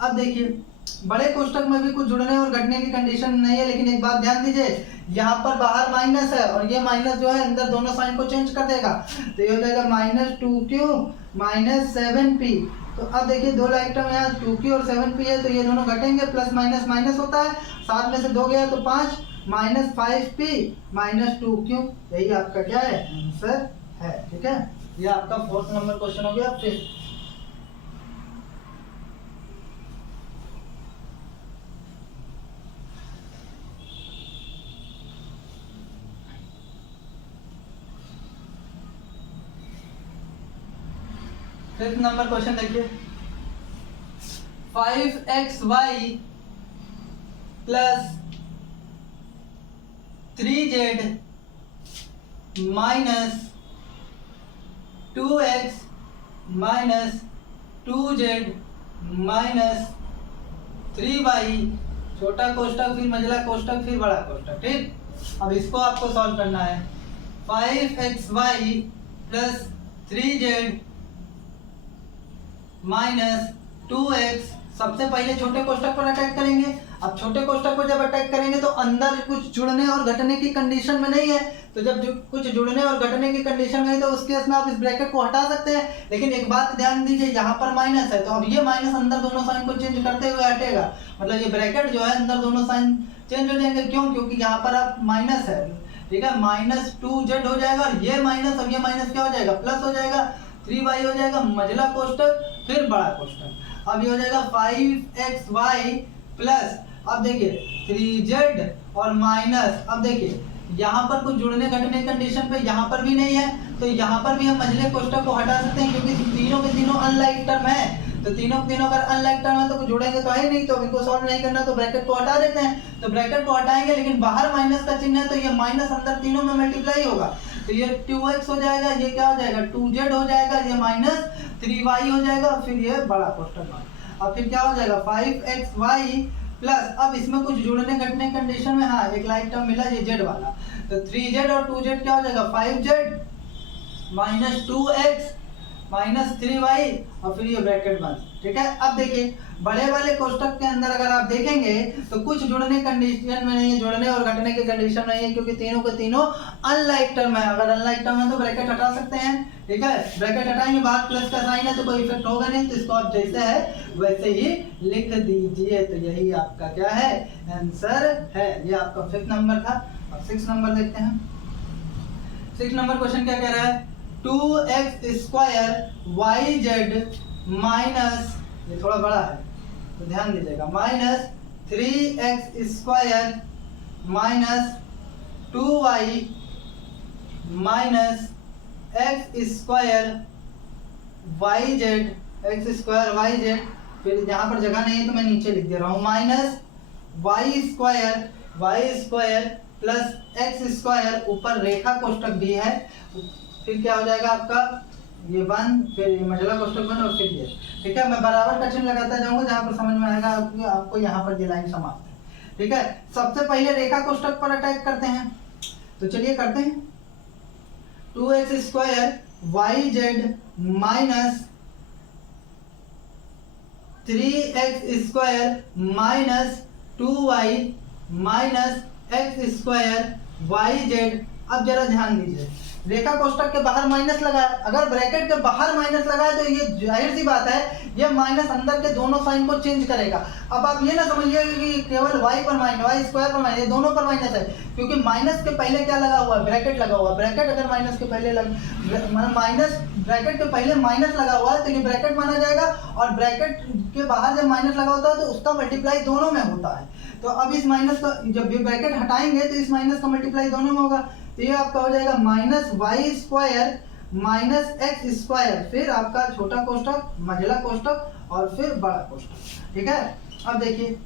अब देखिए बड़े कोष्टक में भी कुछ जुड़ने और घटने की कंडीशन नहीं है, लेकिन एक बात ध्यान दीजिए, यहाँ पर बाहर माइनस है और ये माइनस जो है अंदर दोनों साइन को चेंज कर देगा, तो ये हो जाएगा माइनस 2q माइनस 7p। तो अब देखिए दो लाइक टर्म यहाँ 2q और 7p है, तो ये दोनों घटेंगे, प्लस माइनस माइनस होता है, 7 में से 2 गया तो 5, माइनस 5p माइनस 2q, यही आपका क्या है आंसर है, ठीक है। ये आपका फोर्थ नंबर क्वेश्चन हो गया। फिर फिफ्थ नंबर क्वेश्चन देखिए 5xy plus 3z minus 2x minus 2z minus 3y, छोटा कोष्टक फिर मझला कोष्टक फिर बड़ा कोष्टक, ठीक। अब इसको आपको सॉल्व करना है। 5xy plus 3z minus 2x, सबसे पहले छोटे कोष्टक पर अटैक करेंगे। अब छोटे कोष्टक पर जब अटैक करेंगे तो अंदर कुछ जुड़ने और घटने की कंडीशन में नहीं है, तो जब कुछ जुड़ने और घटने की कंडीशन में है तो उस केस में आप इस ब्रैकेट को हटा सकते हैं। लेकिन एक बात ध्यान दीजिए, यहाँ पर माइनस है, तो अब ये माइनस अंदर दोनों साइन को चेंज करते हुए हटेगा, मतलब ये ब्रैकेट जो है अंदर दोनों साइन चेंज हो जाएंगे, क्यों, क्योंकि यहाँ पर आप माइनस है, ठीक है, माइनस 2z हो जाएगा, और ये माइनस और ये माइनस क्या हो जाएगा प्लस हो जाएगा, 3y हो जाएगा, मझला कोष्टक फिर बड़ा कोष्टक। अब ये हो जाएगा 5xy प्लस, अब देखिए 3z और माइनस, अब देखिए यहाँ पर कुछ जुड़ने घटने कंडीशन पे यहाँ पर भी नहीं है, तो यहाँ पर भी हम मझले कोष्टक को हटा सकते हैं, क्योंकि तीनों के तीनों अनलाइक टर्म है, तो तीनों के तीनों अगर अनलाइक टर्म है तो कुछ जुड़ेंगे तो है नहीं, तो इनको सॉल्व नहीं करना, तो ब्रैकेट को हटा देते हैं। तो ब्रैकेट को हटाएंगे, लेकिन बाहर माइनस का चिन्ह है, तो ये माइनस अंदर तीनों में मल्टीप्लाई होगा, तो ये 2x हो जाएगा, ये क्या हो जाएगा 2z हो जाएगा, ये माइनस 3y हो जाएगा, फिर ये बड़ा कोष्टक। अब फिर क्या हो जाएगा 5xy प्लस, अब इसमें कुछ जुड़ने घटने कंडीशन में, हाँ एक लाइक टर्म मिला ये z वाला, तो 3z और 2z क्या हो जाएगा 5z minus 2x minus 3y, और फिर ये ब्रैकेट बंद, ठीक है। अब देखिए बड़े वाले कोष्टक के अंदर अगर आप देखेंगे तो कुछ जुड़ने कंडीशन में नहीं है, जुड़ने और घटने की कंडीशन नहीं है, क्योंकि तीनों के तीनों अनलाइक टर्म है। अगर अनलाइक टर्म है तो ब्रैकेट हटा सकते हैं, ठीक है, ब्रैकेट हटाएंगे, बाहर प्लस का साइन है तो कोई इफेक्ट होगा नहीं, तो इसको आप जैसे है वैसे ही लिख दीजिए, तो यही आपका क्या है आंसर है। ये आपका 5th नंबर था। अब 6th नंबर देखते हैं। 6th नंबर क्वेश्चन क्या कह रहा है, 2x स्क्वायर yz माइनस, ये थोड़ा बड़ा है तो ध्यान दीजिएगा, minus 3x square minus 2y minus x square yz, x square yz, फिर यहाँ पर जगह नहीं है तो मैं नीचे लिख दे रहा हूँ, minus y square plus x square, ऊपर रेखा कोष्टक भी है, फिर क्या हो जाएगा आपका ये 1 फिर ये मझला कोष्टक 1 और फिर ये, ठीक है। मैं बराबर का चिन्ह लगाता जाऊंगा, जहां पर समझ में आएगा आपको यहाँ पर ये लाइन समाप्त है, ठीक है। सबसे पहले रेखा कोष्टक पर अटैक करते हैं, तो चलिए करते हैं। 2x square y z minus 3x square minus 2y minus x square y z. अब जरा ध्यान दीजिए, रेखा कोष्टक के बाहर माइनस लगा है, अगर ब्रैकेट के बाहर माइनस लगा है तो ये जाहिर सी बात है ये माइनस अंदर के दोनों साइन को चेंज करेगा। अब आप ये ना समझिए कि केवल y पर माइनस, y स्क्वायर पर माइनस, ये दोनों पर माइनस है, क्योंकि माइनस के पहले क्या लगा हुआ है, ब्रैकेट लगा हुआ है। ब्रैकेट अगर माइनस के पहले माइनस ब्रैकेट के पहले माइनस लगा हुआ है तो ये ब्रैकेट माना जाएगा, और ब्रैकेट के बाहर जब माइनस लगा होता है तो उसका मल्टीप्लाई दोनों में होता है। तो अब इस माइनस का जब ये ब्रैकेट हटाएंगे तो इस माइनस का मल्टीप्लाई दोनों में होगा, तो ये आपका हो जाएगा minus y square minus x square, फिर आपका छोटा कोष्टक मझला कोष्टक और फिर बड़ा कोष्टक, ठीक है। अब देखिए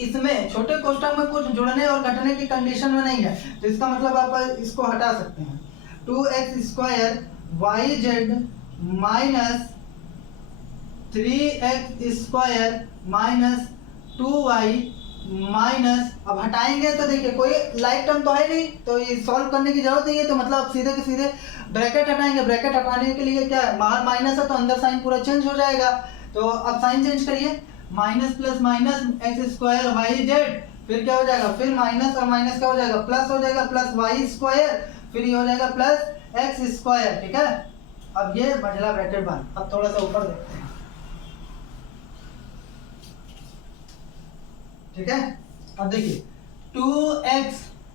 इसमें छोटे कोष्टक में कुछ जुड़ने और घटने की कंडीशन में नहीं है, तो इसका मतलब आप इसको हटा सकते हैं। 2x square y z minus 3x square minus 2y minus, अब हटाएंगे तो देखिए कोई लाइक टर्म तो है नहीं, तो ये सॉल्व करने की जरूरत नहीं है, तो मतलब सीधे के सीधे ब्रैकेट हटाएंगे। ब्रैकेट हटाने के लिए क्या है, बाहर माइनस है तो अंदर साइन पूरा चेंज हो जाएगा, तो अब साइन चेंज करिए, minus plus minus x square y z, फिर क्या हो जाएगा, फिर माइनस और माइनस क्या हो जाएगा, प्लस हो जाएगा, प्लस वाई स्क्वायर, फिर ये हो जाएगा प्लस एक्स स्क्वायर, ठीक है। अब ये मझला ब्रैकेट बंद। अब थोड़ा सा ऊपर देखते हैं, ठीक है। अब देखिए 2x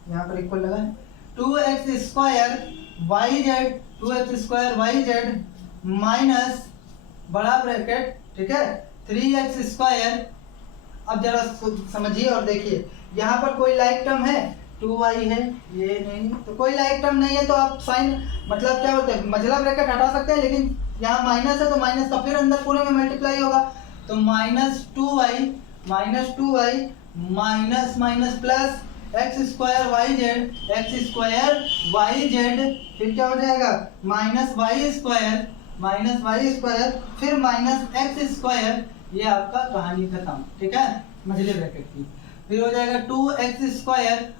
यहाँ पर इक्वल लगा है, 2x square y z, 2x square y z minus बड़ा ब्रैकेट, ठीक है, 3x स्क्वायर। अब जरा समझिए और देखिए यहाँ पर कोई लाइक टर्म है, 2y है, ये नहीं, तो कोई लाइक टर्म नहीं है, तो आप साइन मतलब क्या बोलते हैं, मझला ब्रैकेट हटा सकते हैं, लेकिन यहाँ माइनस है तो माइनस का फिर अंदर पूरे में मल्टीप्लाई होगा, तो minus 2y minus minus plus x square y z, x square y z, फिर क्या हो जाएगा माइनस वाई स्क्वायर फिर माइनस एक्स स्क्वायर। ये आपका कहानी खत्म, ठीक है, मझले ब्रैकेट की। फिर हो जाएगा 2x स्क्वायर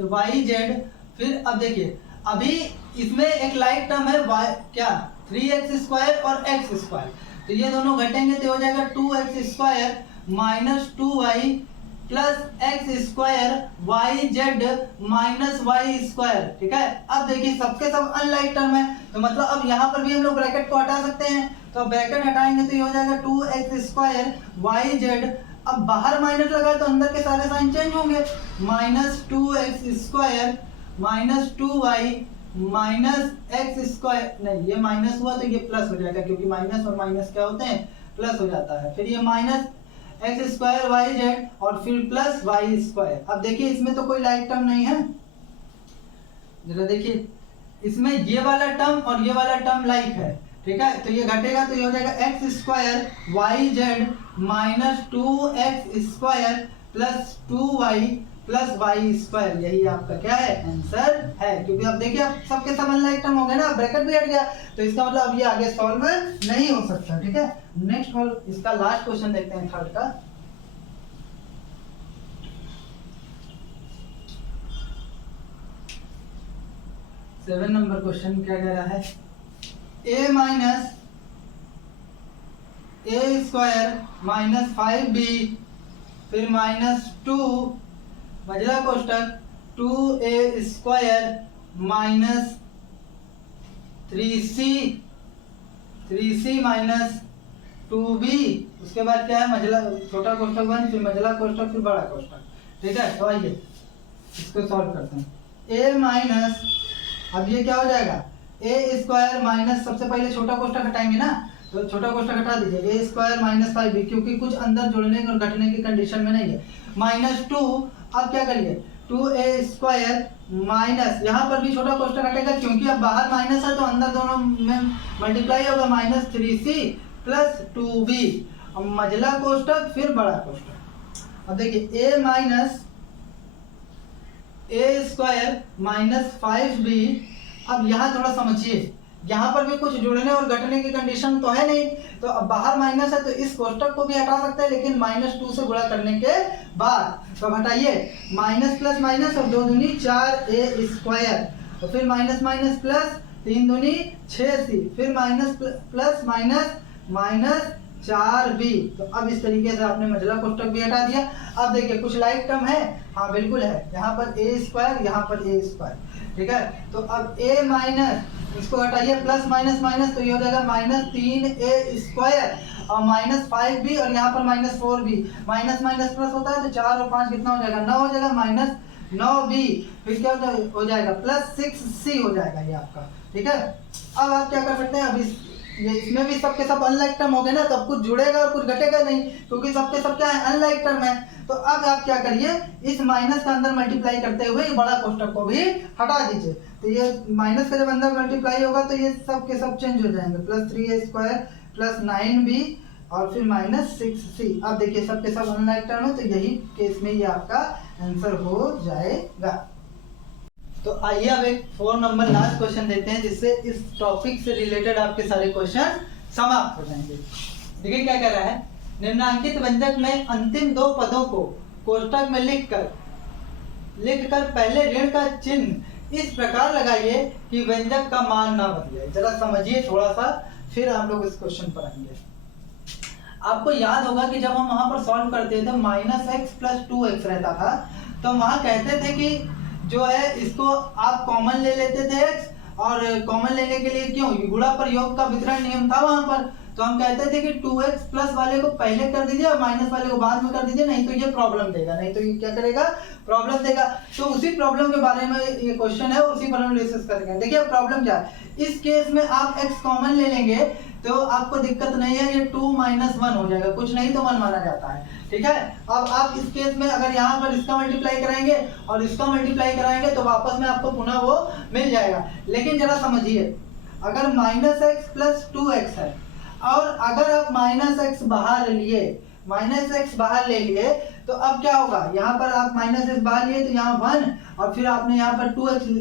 वाई जेड, फिर अब देखिए अभी इसमें एक लाइक टर्म है y क्या 3x स्क्वायर और x स्क्वायर, तो ये दोनों घटेंगे तो हो जाएगा 2x square minus 2y plus x square y z minus y square, ठीक है। अब देखिए सबके सब अनलाइक टर्म है, तो मतलब अब यहाँ पर भी हम लोग ब्रैकेट को हटा सकते हैं, तो ब्रैकेट हटाएंगे तो ये हो जाएगा 2x स्क्वायर वाई जेड। अब बाहर माइनस लगा है तो अंदर के सारे साइन चेंज होंगे, minus 2x square minus 2y minus x square, नहीं ये माइनस हुआ तो ये प्लस हो जाएगा, क्योंकि माइनस और माइनस क्या होते हैं, प्लस हो जाता है। फिर ये minus x square y z और फिर प्लस वाई स्क्वायर। अब देखिए इसमें तो कोई लाइक टर्म नहीं है, जरा देखिए इसमें ये वाला टर्म और ये वाला टर्म लाइक है, ठीक है, तो ये घटेगा तो ये हो जाएगा x square y z minus 2x square plus 2y plus y square. यही आपका क्या है, आंसर है, क्योंकि अब देखिए अब सबके सब अनलाइक टर्म हो गए ना, ब्रैकेट भी हट गया, तो इसका मतलब अब ये आगे सॉल्व नहीं हो सकता, ठीक है। नेक्स्ट और इसका लास्ट क्वेश्चन देखते हैं, थर्ड का। सेवन नंबर क्वेश्चन क्या कह रहा है, a minus A square minus 5b फिर minus 2 मझला कोष्टक 2a square minus 3c minus 2b, उसके बाद क्या है मझला छोटा कोष्टक 1 फिर मझला कोष्टक फिर बड़ा कोष्टक, ठीक है। तो आइए इसको सॉल्व करते हैं। a माइनस, अब ये क्या हो जाएगा ए स्क्वायर माइनस, सबसे पहले छोटा कोष्टक हटाएंगे ना, तो छोटा कोष्टक हटा दीजिए, ए स्क्वायर माइनस 5b, क्योंकि कुछ अंदर जुड़ने और घटने की कंडीशन में नहीं है, माइनस 2। अब क्या करिए 2a स्क्वायर माइनस, यहाँ पर भी छोटा कोष्टक हटेगा क्योंकि अब बाहर माइनस है तो अंदर दोनों में मल्टीप्लाई होगा, माइनस 3c प्लस 2b। अब मझला कोष्टक फिर बड़ा कोष्टक। अब देखिए a minus A square minus 5b। अब यहाँ थोड़ा समझिए, यहाँ पर भी कुछ जुड़ने और घटने की कंडीशन तो है नहीं, तो अब बाहर माइनस है तो इस कोष्टक को भी हटा सकते हैं, लेकिन -2 से गुणा करने के बाद। तो हटाइए, माइनस प्लस माइनस और 2 दूनी 4a², तो फिर माइनस माइनस प्लस 3 दूनी 6c, फिर minus plus minus minus 4b। तो अब इस तरीके से आपने मझला कोष्टक भी हटा दिया। अब देखिए कुछ लाइक टर्म है, हाँ बिल्कुल है, यहाँ पर a², यहाँ पर a², ठीक है। तो अब a माइनस, इसको हटाइए, प्लस माइनस माइनस, तो ये हो जाएगा -3a² और -5b, और यहाँ पर -4b, माइनस माइनस प्लस होता है तो 4 और 5 कितना हो जाएगा, 9 हो जाएगा, -9b, फिर क्या हो जाएगा, +6c हो जाएगा ये आपका, ठीक है। अब आप क्या कर सकते हैं, अब इसमें भी सबके सब अनलाइक टर्म हो गए ना, तो अब कुछ जुड़ेगा और कुछ घटेगा नहीं, क्योंकि सबके सब क्या है, अनलाइक टर्म है। तो अब आप क्या करिए, इस माइनस का अंदर मल्टीप्लाई करते हुए ये बड़ा कोष्टक को भी हटा दीजिए। तो ये माइनस का जब अंदर मल्टीप्लाई होगा तो ये सब के सब चेंज हो जाएंगे, +3a² प्लस 9b और फिर -6c। अब देखिए सबके सब अनलाइक टर्म है, तो यही केस में ये आपका आंसर हो जाएगा। तो आइए अब एक 4 नंबर लास्ट क्वेश्चन देते हैं, जिससे इस टॉपिक से रिलेटेड आपके सारे क्वेश्चन समाप्त हो जाएंगे। देखिए क्या कह रहा है, निम्नांकित व्यंजक में अंतिम 2 पदों को कोष्टक में लिखकर पहले ऋण का चिन्ह इस प्रकार लगाइए कि व्यंजक का मान ना बदले। जरा समझिए थोड़ा सा, फिर आप लोग इस क्वेश्चन पर आएंगे। आपको याद होगा कि जब हम वहां पर सॉल्व करते थे -x + 2x रहता था, तो वहां कहते थे कि जो है इसको आप कॉमन ले लेते थे x, और कॉमन लेने के लिए क्यों, गुणा पर योग का वितरण नियम था वहां पर। तो हम कहते थे कि 2x प्लस वाले को पहले कर दीजिए और माइनस वाले को बाद में कर दीजिए, नहीं तो ये प्रॉब्लम देगा, नहीं तो ये क्या करेगा, प्रॉब्लम देगा। तो उसी प्रॉब्लम के बारे में ये क्वेश्चन है, उसी पर हम डिस्कस करेंगे। देखिए अब प्रॉब्लम क्या है, इस केस में आप x कॉमन ले लेंगे तो आपको दिक्कत नहीं है, ये 2 - 1 हो जाएगा, कुछ नहीं तो 1 माना जाता है, ठीक है। अब आप इस केस में अगर यहाँ पर इसका मल्टीप्लाई कराएंगे और इसका मल्टीप्लाई कराएंगे तो वापस में आपको पुनः वो मिल जाएगा। लेकिन जरा समझिए, अगर -x + 2x है और अगर आप -x बाहर लिए, -x बाहर ले लिए, तो अब क्या होगा, यहाँ पर आप -x बाहर लिए तो यहाँ 1 और फिर आपने यहाँ पर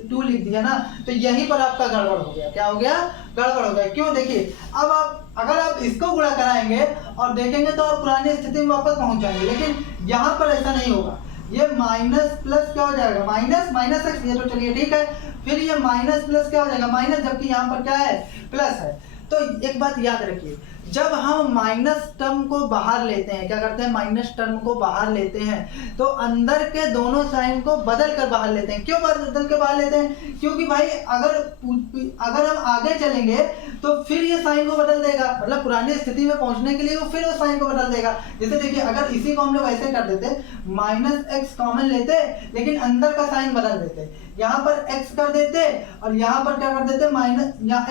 2 लिख दिया ना, तो यहीं पर आपका गड़बड़ हो गया। क्या हो गया, गड़बड़ हो गया। क्यों, देखिए अब आप अगर आप इसको गुणा कराएंगे और देखेंगे तो आप पुरानी स्थिति में वापस पहुंच जाएंगे, लेकिन यहाँ पर ऐसा नहीं होगा। ये माइनस प्लस क्या हो जाएगा, माइनस x, ये तो चलिए ठीक है, फिर ये माइनस प्लस क्या हो जाएगा, माइनस, जबकि यहाँ पर क्या है, प्लस है। तो एक बात याद रखिए, जब हम माइनस टर्म को बाहर लेते हैं, क्या करते हैं, माइनस टर्म को बाहर लेते हैं, तो अंदर के दोनों साइन को बदल कर बाहर लेते हैं। क्यों बदल के बाहर लेते हैं, क्योंकि भाई अगर हम आगे चलेंगे तो फिर ये साइन को बदल देगा, मतलब पुरानी स्थिति में पहुंचने के लिए वो फिर उस साइन को बदल देगा। जैसे देखिए, अगर इसी को हम लोग ऐसे कर देते, -x कॉमन लेते लेकिन अंदर का साइन बदल देते, यहाँ पर x कर देते और यहाँ पर क्या कर देते, यहाँ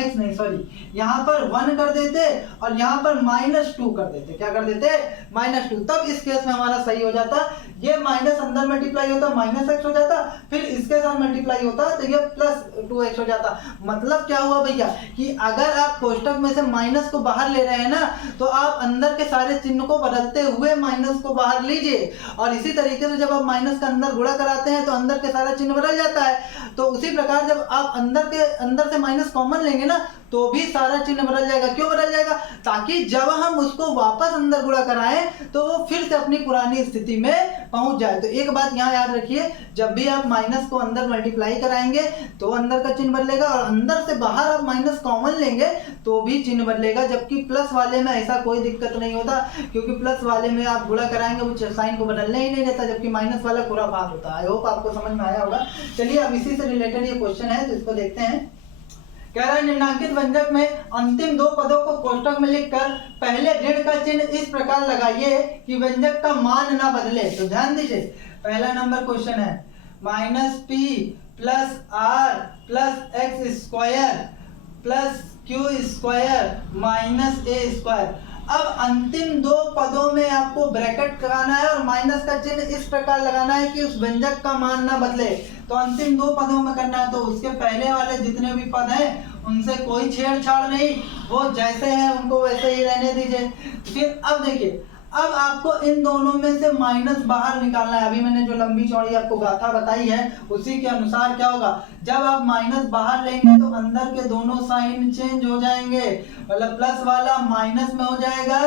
पर 1 कर देते और यहाँ पर -2 कर देते। क्या कर देते, -2। तब इस केस में हमारा सही हो जाता, ये माइनस अंदर मल्टीप्लाई होता, -x हो जाता, फिर इसके साथ मल्टीप्लाई होता तो ये +2x हो जाता। मतलब क्या हुआ भैया, कि अगर आप कोष्टक में से माइनस को बाहर ले रहे हैं ना, तो आप अंदर के सारे चिन्ह को बदलते हुए माइनस को बाहर लीजिए, और इसी तरीके से जब आप माइनस का अंदर गुणा कराते हैं तो अंदर के सारा चिन्ह बदल जाता है। तो उसी प्रकार जब आप अंदर से माइनस कॉमन लेंगे ना, तो भी सारा चिन्ह बदल जाएगा। क्यों बदल जाएगा, ताकि जब हम उसको वापस अंदर गुणा कराएं तो वो फिर से अपनी पुरानी स्थिति में पहुंच जाए। तो एक बात यहाँ याद रखिए, जब भी आप माइनस को अंदर मल्टीप्लाई कराएंगे तो अंदर का चिन्ह बदलेगा, और अंदर से बाहर आप माइनस कॉमन लेंगे तो भी चिन्ह बदलेगा। जबकि प्लस वाले में ऐसा कोई दिक्कत नहीं होता, क्योंकि प्लस वाले में आप गुणा कराएंगे वो साइन को बदलने ही नहीं देता, जबकि माइनस वाला पूरा बात होता है। आई होप आपको समझ में आया होगा। चलिए अब इसी से रिलेटेड ये क्वेश्चन है, तो इसको देखते हैं। कह रहा है, निम्नांकित व्यंजक में अंतिम 2 पदों को कोष्टक में लिखकर पहले ऋण का चिन्ह इस प्रकार लगाइए कि व्यंजक का मान ना बदले। तो ध्यान दीजिए, पहला नंबर क्वेश्चन है -p + r + x² + q² - a²। अब अंतिम 2 पदों में आपको ब्रैकेट लगाना है और माइनस का चिन्ह इस प्रकार लगाना है कि उस व्यंजक का मान ना बदले। तो अंतिम 2 पदों में करना है, तो उसके पहले वाले जितने भी पद हैं उनसे कोई छेड़छाड़ नहीं, वो जैसे हैं उनको वैसे ही रहने दीजिए। फिर अब देखिए, अब आपको इन दोनों में से माइनस बाहर निकालना है। अभी मैंने जो लंबी चौड़ी आपको गाथा बताई है उसी के अनुसार क्या होगा, जब आप माइनस बाहर लेंगे तो अंदर के दोनों साइन चेंज हो जाएंगे, मतलब प्लस वाला माइनस में हो जाएगा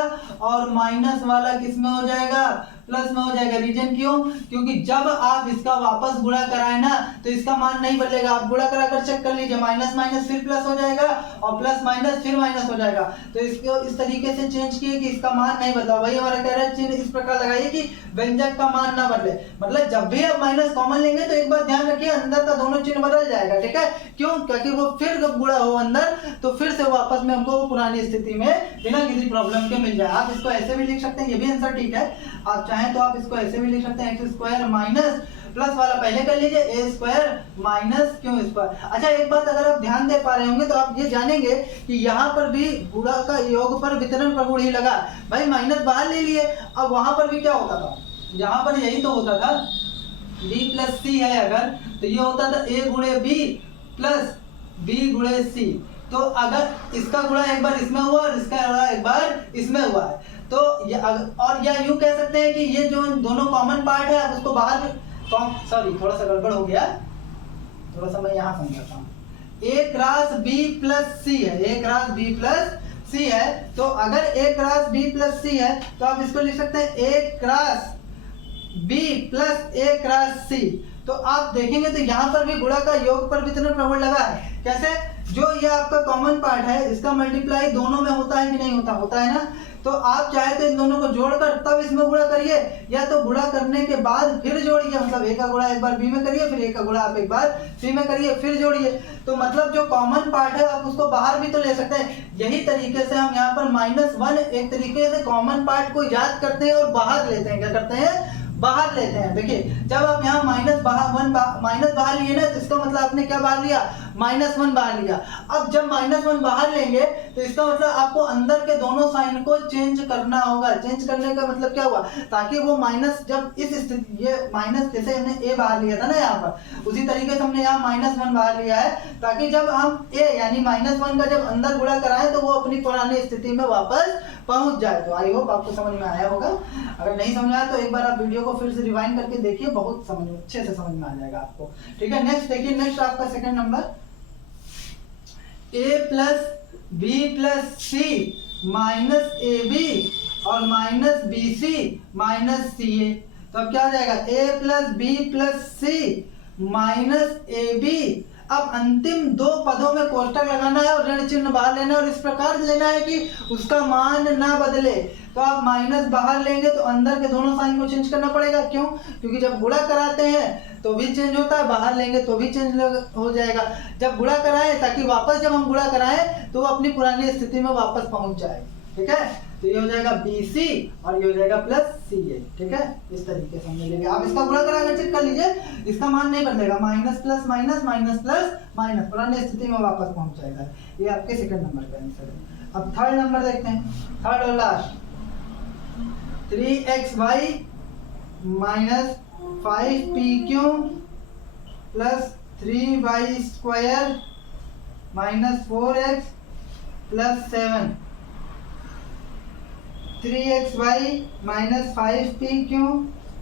और माइनस वाला किस में हो जाएगा, प्लस में हो जाएगा। रीजन क्यों, क्योंकि जब आप इसका वापस गुणा कराए ना तो इसका मान नहीं बदलेगा। आप गुणा कराकर चेक कर लीजिए, माइनस माइनस फिर प्लस हो जाएगा और प्लस माइनस फिर माइनस हो जाएगा। तो इसको इस तरीके से चेंज किए कि इसका मान नहीं बदला। वही हमारा कह रहा है चिन्ह इस प्रकार लगाइए कि व्यंजक का मान ना बदले। मतलब जब भी आप माइनस कॉमन लेंगे तो एक बात ध्यान रखिए, अंदर का दोनों चिन्ह बदल जाएगा, ठीक है। क्यों, क्योंकि वो फिर जब गुणा हो अंदर तो फिर से वापस में हमको वो पुरानी स्थिति में बिना किसी प्रॉब्लम के मिल जाए। आप इसको ऐसे भी लिख सकते हैं, ये भी आंसर ठीक है। आप चाहें तो आप इसको ऐसे भी लिख सकते हैं, एक्स स्क्वायर माइनस प्लस वाला पहले कर लीजिए ए स्क्वायर माइनस क्यू स्क्वायर। अच्छा एक बात अगर आप ध्यान दे पा रहे होंगे तो आप ये जानेंगे कि यहाँ पर भी गुणा का योग पर वितरण पर गुण ही लगा। भाई माइनस बाहर ले लिए, अब वहां पर भी क्या होता था, यहाँ पर यही तो होता था, b प्लस सी है अगर तो ये होता था a गुणे बी प्लस बी गुणे सी। तो अगर इसका गुणा एक बार इसमें हुआ और इसका गुणा एक बार इसमें हुआ है तो और या यूं कह सकते हैं कि ये जो दोनों कॉमन पार्ट है आप उसको बाहर, सॉरी थोड़ा सा गड़बड़ हो गया, थोड़ा सा मैं यहाँ समझाता हूँ। a cross b plus c है, a cross b plus c है, तो अगर a cross b plus c है तो आप इसको लिख सकते हैं a cross b plus a cross c. तो आप देखेंगे तो यहाँ पर भी गुणा का योग पर वितरण प्रबल लगा है। कैसे, जो ये आपका कॉमन पार्ट है इसका मल्टीप्लाई दोनों में होता है कि नहीं होता, होता है ना। तो आप चाहे तो इन दोनों को जोड़कर तब इसमें गुणा करिए, या तो गुणा करने के बाद फिर जोड़िए, मतलब a का गुणा एक बार b में करिए, फिर a का गुणा आप एक बार c में करिए, फिर जोड़िए। तो मतलब जो कॉमन पार्ट है आप उसको बाहर भी तो ले सकते हैं। यही तरीके से हम यहाँ पर -1 एक तरीके से कॉमन पार्ट को याद करते हैं और बाहर लेते हैं। क्या करते हैं, बाहर लेते हैं। देखिए जब आप यहाँ माइनस बाहर लिए ना तो इसका मतलब आपने क्या बाहर लिया, -1 बाहर लिया। अब जब -1 बाहर लेंगे तो इसका मतलब आपको अंदर के दोनों साइन को चेंज करना होगा। चेंज करने का मतलब क्या हुआ, ताकि वो माइनस जब इस स्थिति, ये माइनस जैसे हमने a बाहर लिया था ना यहाँ पर, उसी तरीके से हमने यहाँ -1 बाहर लिया है, ताकि जब हम a यानी -1 का जब अंदर गुणा कराएं तो वो अपनी पुरानी स्थिति में वापस पहुंच जाए। तो आई होप आपको समझ में आया होगा। अगर नहीं समझ आया तो एक बार आप वीडियो को फिर से रिवाइंड करके देखिए, बहुत अच्छे से समझ में आ जाएगा आपको, ठीक है। नेक्स्ट देखिए, नेक्स्ट आपका second number, a plus b plus c minus a b और minus b c minus c a. तो अब क्या हो जाएगा, a plus b plus c minus a b. अब अंतिम दो पदों में कोष्टक लगाना है और ऋण चिन्ह बाहर लेना है और इस प्रकार लेना है कि उसका मान ना बदले। तो आप माइनस बाहर लेंगे तो अंदर के दोनों साइन को चेंज करना पड़ेगा। क्यों, क्योंकि जब गुणा कराते हैं तो भी चेंज होता है, बाहर लेंगे तो भी चेंज हो जाएगा। जब गुणा कराएं ताकि वापस जब हम गुणा कराएं तो वो अपनी पुरानी स्थिति में वापस पहुंच जाए, ठीक है। तो ये हो जाएगा BC और ये हो जाएगा प्लस CA, ठीक है। इस तरीके से हम ले लेंगे। आप इसका गुणा कराकर चेक कर लीजिए, इसका मान नहीं बदलेगा, minus plus minus minus plus minus पुरानी स्थिति में वापस पहुंच जाएगा। ये आपके सेकंड नंबर का आंसर है। अब थर्ड नंबर देखते हैं, थर्ड और last, 3xy minus 5pq plus 3y square minus 4x plus 7। 3xy minus 5pq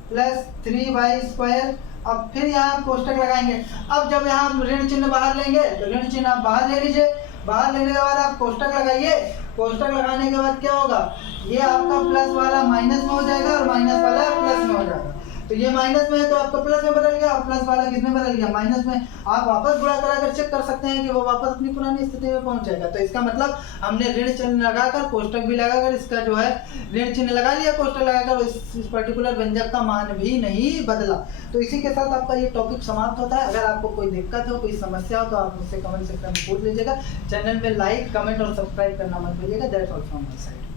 plus 3y square. अब फिर यहाँ कोष्टक लगाएंगे। अब जब यहाँ ऋण चिन्ह बाहर लेंगे तो ऋण चिन्ह आप बाहर ले लीजिए, बाहर लेने के बाद आप कोष्टक लगाइए। कोष्टक लगाने के बाद क्या होगा, ये आपका प्लस वाला माइनस में हो जाएगा और माइनस वाला प्लस में हो जाएगा। तो ये माइनस में है तो आपका प्लस में बदल गया और प्लस वाला किसमें बदल गया, माइनस में। आप वापस गुणा कराकर चेक कर सकते हैं कि वो वापस अपनी पुरानी स्थिति में पहुंच जाएगा। तो इसका मतलब हमने ऋण चिन्ह लगाकर कोष्टक भी लगाकर इसका जो है ऋण चिन्ह लगा लिया, कोष्टक लगाकर इस पर्टिकुलर व्यंजक का मान भी नहीं बदला। तो इसी के साथ आपका ये टॉपिक समाप्त होता है। अगर आपको कोई दिक्कत हो, कोई समस्या हो तो आप मुझसे कमेंट सेक्शन में पूछ लीजिएगा। चैनल में लाइक, कमेंट और सब्सक्राइब करना मत भूलिएगा। That's all from my side.